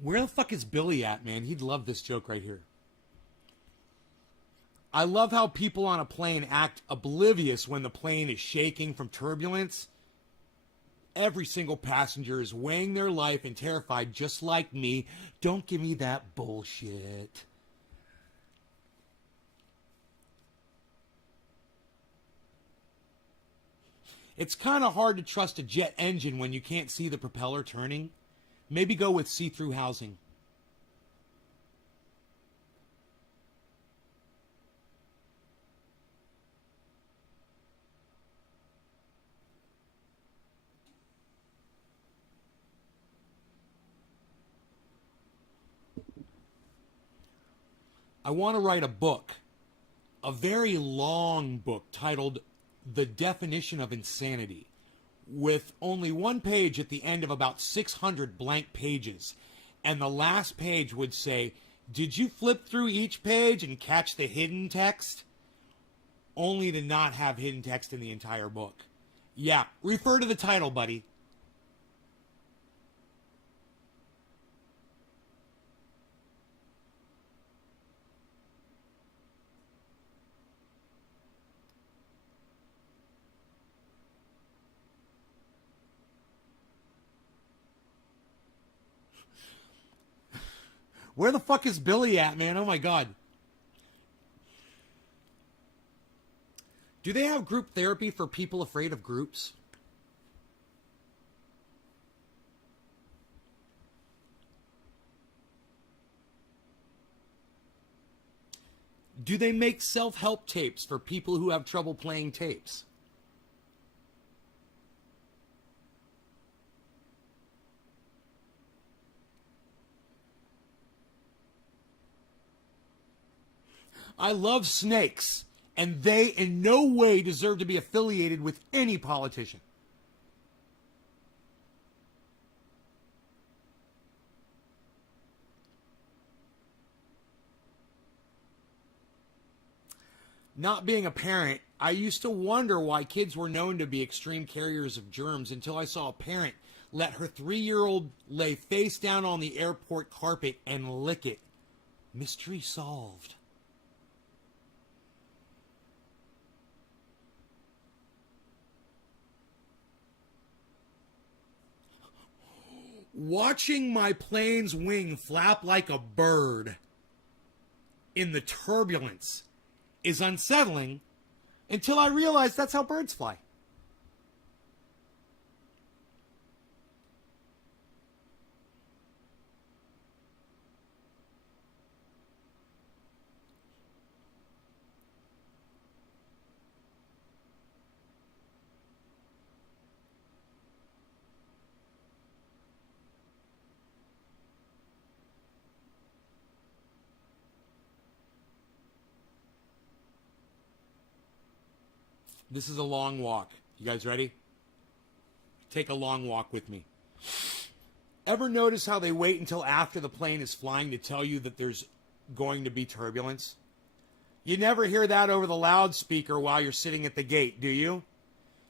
Where the fuck is Billy at, man? He'd love this joke right here. I love how people on a plane act oblivious when the plane is shaking from turbulence. Every single passenger is weighing their life and terrified just like me. Don't give me that bullshit. It's kind of hard to trust a jet engine when you can't see the propeller turning. Maybe go with see-through housing. I want to write a book, a very long book titled The Definition of Insanity, with only one page at the end of about 600 blank pages. And the last page would say, did you flip through each page and catch the hidden text? Only to not have hidden text in the entire book. Yeah, refer to the title, buddy. Where the fuck is Billy at, man? Oh my God. Do they have group therapy for people afraid of groups? Do they make self-help tapes for people who have trouble playing tapes? I love snakes, and they in no way deserve to be affiliated with any politician. Not being a parent, I used to wonder why kids were known to be extreme carriers of germs until I saw a parent let her 3-year-old lay face down on the airport carpet and lick it. Mystery solved. Watching my plane's wing flap like a bird in the turbulence is unsettling until I realize that's how birds fly. This is a long walk. You guys ready? Take a long walk with me. Ever notice how they wait until after the plane is flying to tell you that there's going to be turbulence? You never hear that over the loudspeaker while you're sitting at the gate, do you?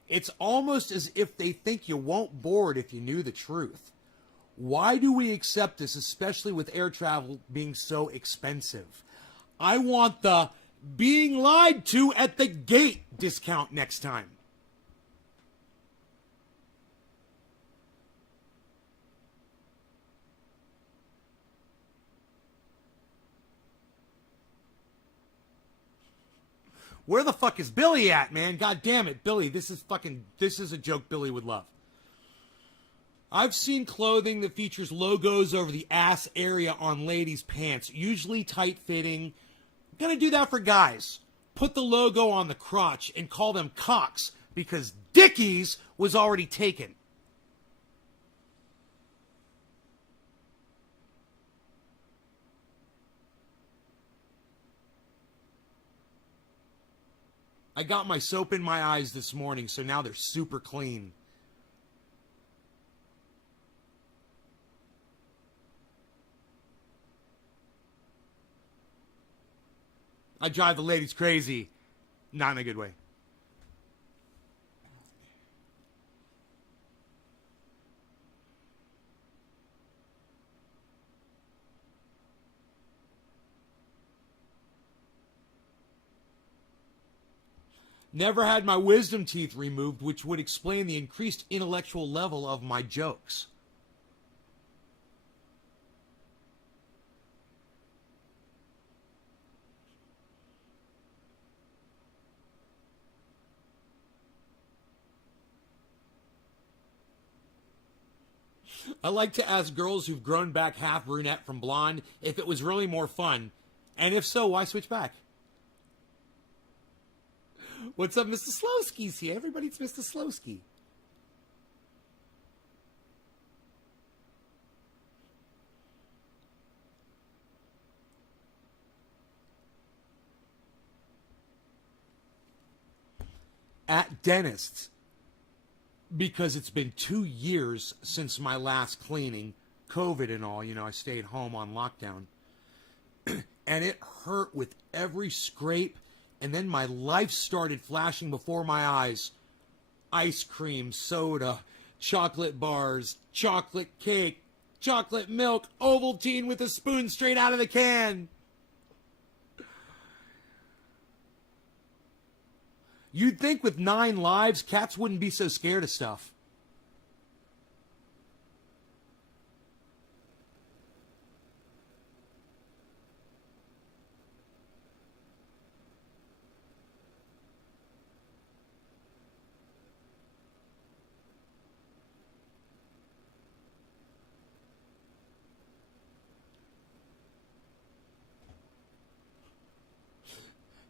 It's almost as if they think you won't board if you knew the truth. Why do we accept this, especially with air travel being so expensive? I want the being lied to at the gate discount next time. Where the fuck is Billy at, man? God damn it, Billy. This is a joke Billy would love. I've seen clothing that features logos over the ass area on ladies' pants, usually tight-fitting. I'm gonna do that for guys. Put the logo on the crotch and call them cocks because Dickies was already taken. I got my soap in my eyes this morning, so now they're super clean. I drive the ladies crazy. Not in a good way. Never had my wisdom teeth removed, which would explain the increased intellectual level of my jokes. I like to ask girls who've grown back half brunette from blonde if it was really more fun. And if so, why switch back? What's up, Mr. Slowski's here? Everybody's Mr. Slowski. At dentists, because it's been 2 years since my last cleaning, COVID and all, I stayed home on lockdown. And it hurt with every scrape. And then my life started flashing before my eyes. Ice cream, soda, chocolate bars, chocolate cake, chocolate milk, Ovaltine with a spoon straight out of the can. You'd think with 9 lives, cats wouldn't be so scared of stuff.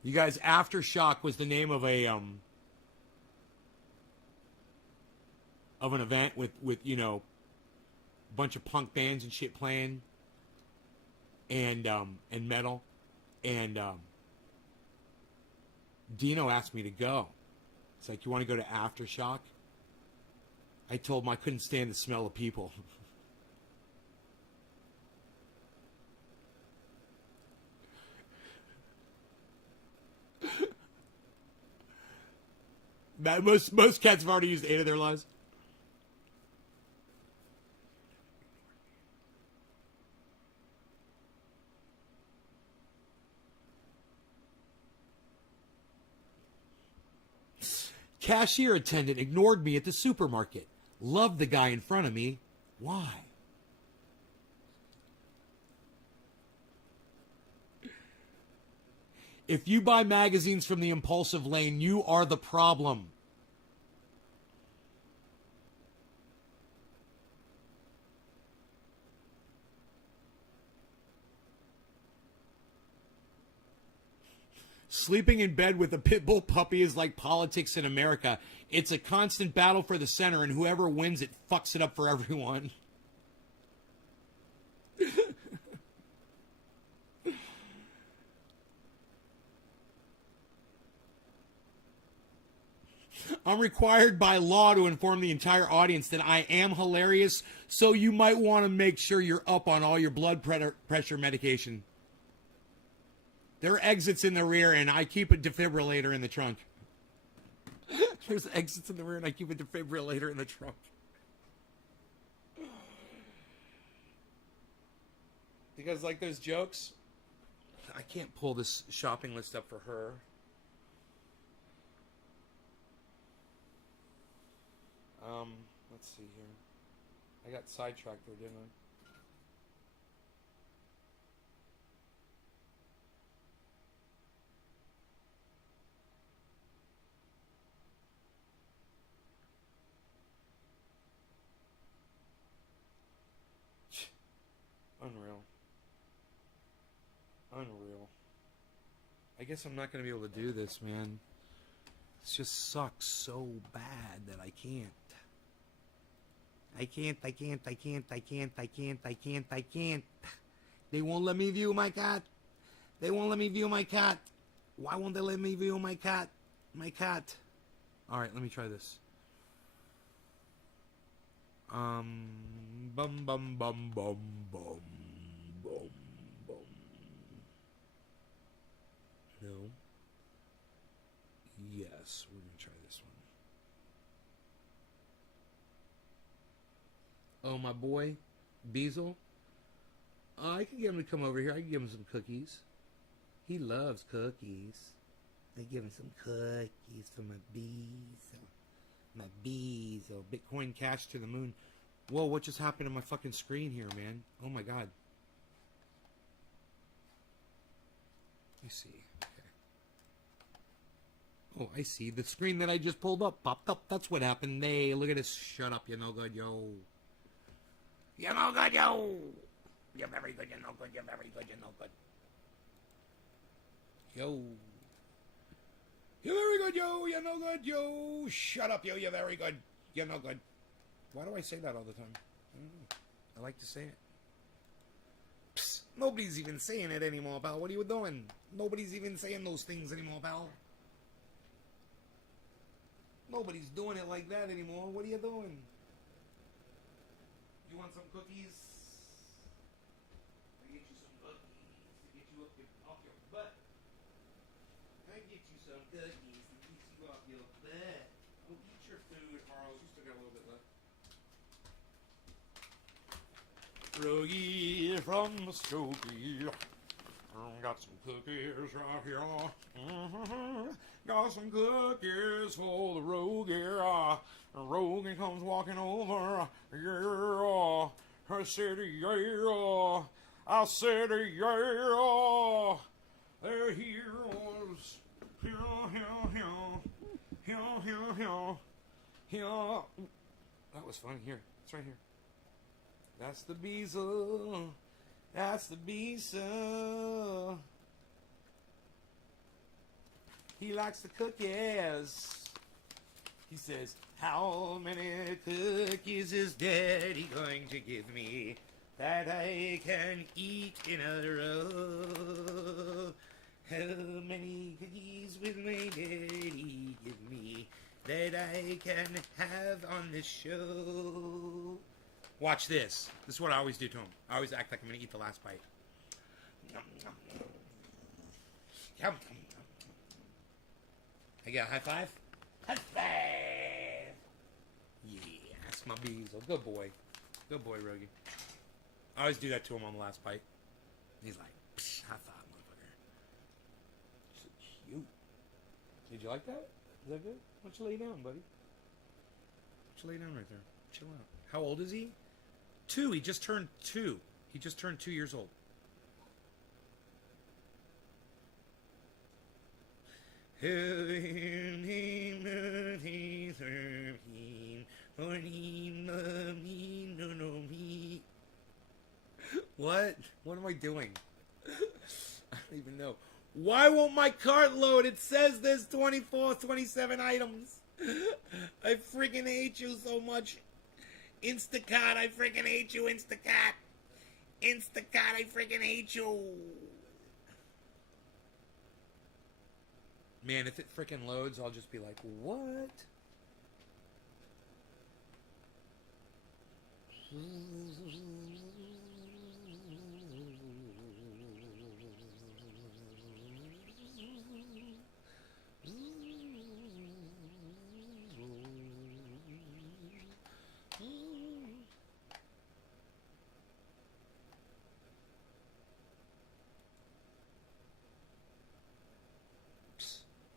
You guys, Aftershock was the name of an event with a bunch of punk bands and shit playing, and metal, and Dino asked me to go. It's like, you want to go to Aftershock? I told him I couldn't stand the smell of people. Most cats have already used 8 of their lives. Cashier attendant ignored me at the supermarket. Loved the guy in front of me. Why? If you buy magazines from the impulsive lane, you are the problem. Sleeping in bed with a pit bull puppy is like politics in America. It's a constant battle for the center, and whoever wins it fucks it up for everyone. I'm required by law to inform the entire audience that I am hilarious, so you might want to make sure you're up on all your blood pressure medication. There are exits in the rear, and I keep a defibrillator in the trunk. There's exits in the rear, and I keep a defibrillator in the trunk. You guys like those jokes? I can't pull this shopping list up for her. Let's see here. I got sidetracked there, didn't I? Unreal. I guess I'm not going to be able to do this, man. It just sucks so bad that I can't. I can't. They won't let me view my cat. They won't let me view my cat. Why won't they let me view my cat? My cat. Alright, let me try this. Bum bum bum bum bum bum bum. No. Yes, we're gonna try this one. Oh, my boy, Beazle. I can get him to come over here. I can give him some cookies. He loves cookies. I give him some cookies for my bees. My bees. Oh, Bitcoin Cash to the moon. Whoa, what just happened to my fucking screen here, man? Oh my god. Let me see. Okay. Oh, I see. The screen that I just pulled up popped up. That's what happened. Hey, look at this. Shut up, you're no good, yo. You're no good, yo. You're very good, you're no good, you're very good, you're no good. Yo. You're very good, yo. You're no good, yo. Shut up, yo. You're very good. You're no good. Why do I say that all the time? I don't know. I like to say it. Psst, nobody's even saying it anymore, pal. What are you doing? Nobody's even saying those things anymore, pal. Nobody's doing it like that anymore. What are you doing? You want some cookies? I get you some cookies to get you off your butt. I get you some cookies to get you off your butt. Oh, eat your food, Harles. You still got a little bit left. Rogie from Muskogee. Got some cookies right here. Got some cookies for the Rogie. Rogie comes walking over. Yeah. I said, yeah. I said, yeah. They're heroes. Here. That was funny. Here. It's right here. That's the Beazle. That's the Beazle. He likes the cookies. He says, how many cookies is Daddy going to give me that I can eat in a row? How many cookies will my daddy give me that I can have on the show? Watch this. This is what I always do to him. I always act like I'm going to eat the last bite. Yum, yum, yum. Yum, yum, yum. I get a high five? High five! Yeah, that's my Beazle. Good boy. Good boy, Rogie. I always do that to him on the last bite. He's like, psh, high five, motherfucker. So cute. Did you like that? Is that good? Why don't you lay down, buddy? Why don't you lay down right there? Chill out. How old is he? 2. He just turned 2. He just turned 2 years old. What? What am I doing? I don't even know. Why won't my cart load? It says there's 24, 27 items. I freaking hate you so much. Instacart, I freaking hate you, Instacart. Instacart, I freaking hate you. Man, if it freaking loads, I'll just be like, what?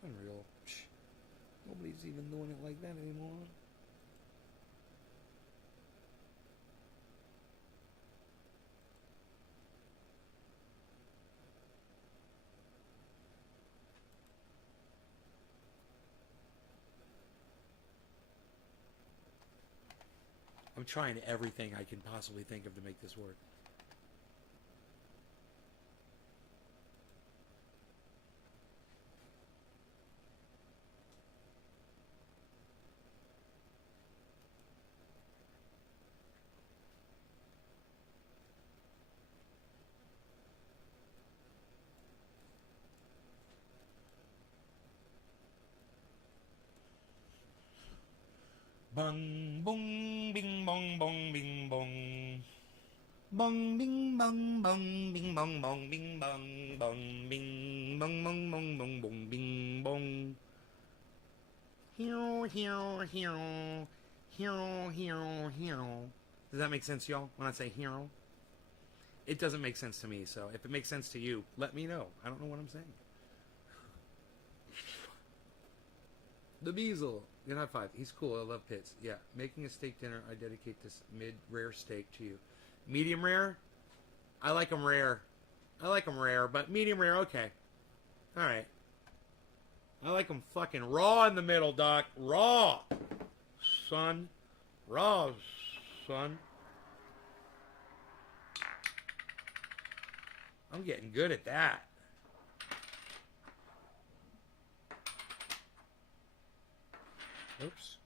Unreal. Nobody's even doing it like that anymore. I'm trying everything I can possibly think of to make this work. Bung, bung, bing, bong, bong, bing, bong. Bong, bing, bong, bong, bing, bong, bong, bing, bong, bong, bing, bong, bong, bong, bong, bong, bing, bong. Hero, hero, hero, hero, hero, hero. Does that make sense, y'all? When I say hero, it doesn't make sense to me. So if it makes sense to you, let me know. I don't know what I'm saying. The Beazle. Good high five. He's cool. I love pits. Yeah. Making a steak dinner. I dedicate this mid-rare steak to you. Medium rare? I like them rare. I like them rare, but medium rare, okay. Alright. I like them fucking raw in the middle, Doc. Raw. Son. Raw, son. I'm getting good at that. Oops.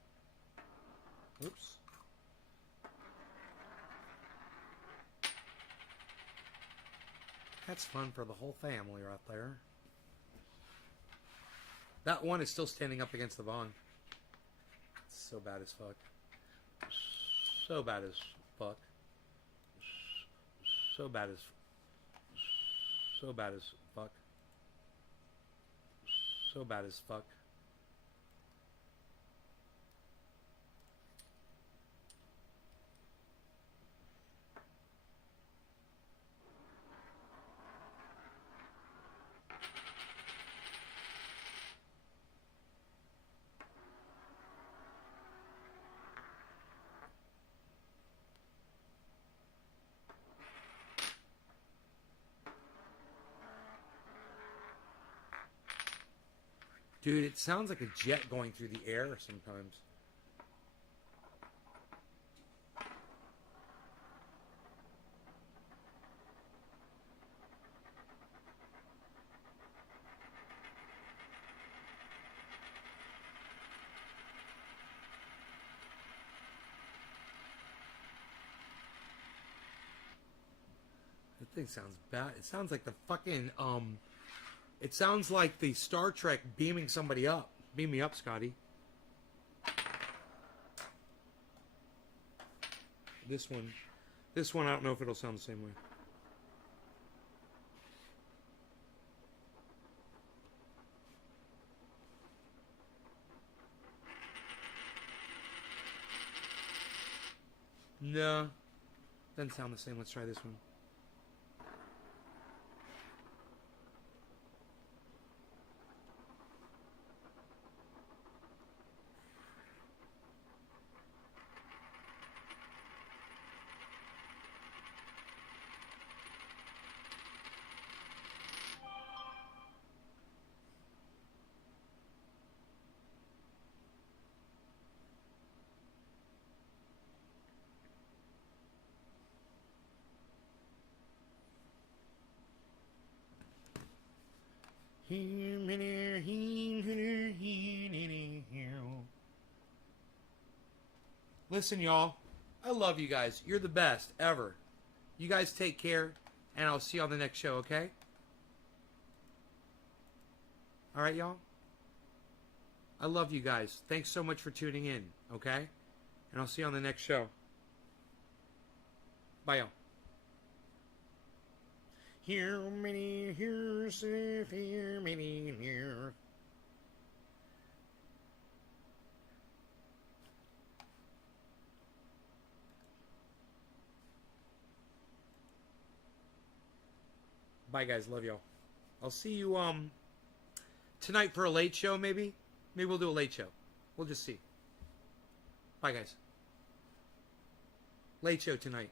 Oops. That's fun for the whole family right there. That one is still standing up against the bong. It's so bad as fuck. So bad as fuck. So bad as... So bad as fuck. So bad as fuck. Dude, it sounds like a jet going through the air sometimes. That thing sounds bad. It sounds like the fucking, it sounds like the Star Trek beaming somebody up. Beam me up, Scotty. This one, I don't know if it'll sound the same way. No, doesn't sound the same. Let's try this one. Listen, y'all. I love you guys. You're the best ever. You guys take care, and I'll see you on the next show, okay? All right, y'all? I love you guys. Thanks so much for tuning in, okay? And I'll see you on the next show. Bye, y'all. Hear many, hear, hear many, hear. Bye, guys. Love y'all. I'll see you tonight for a late show, maybe. Maybe we'll do a late show. We'll just see. Bye, guys. Late show tonight.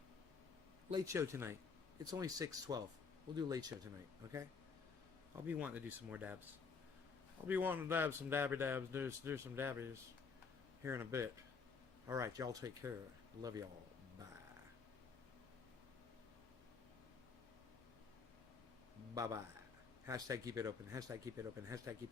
Late show tonight. It's only 6:12. We'll do a late show tonight, okay? I'll be wanting to do some more dabs. I'll be wanting to dab some dabby dabs, do some dabbies here in a bit. All right, y'all take care. Love y'all. Bye. Bye-bye. Hashtag keep it open. Hashtag keep it open. Hashtag keep it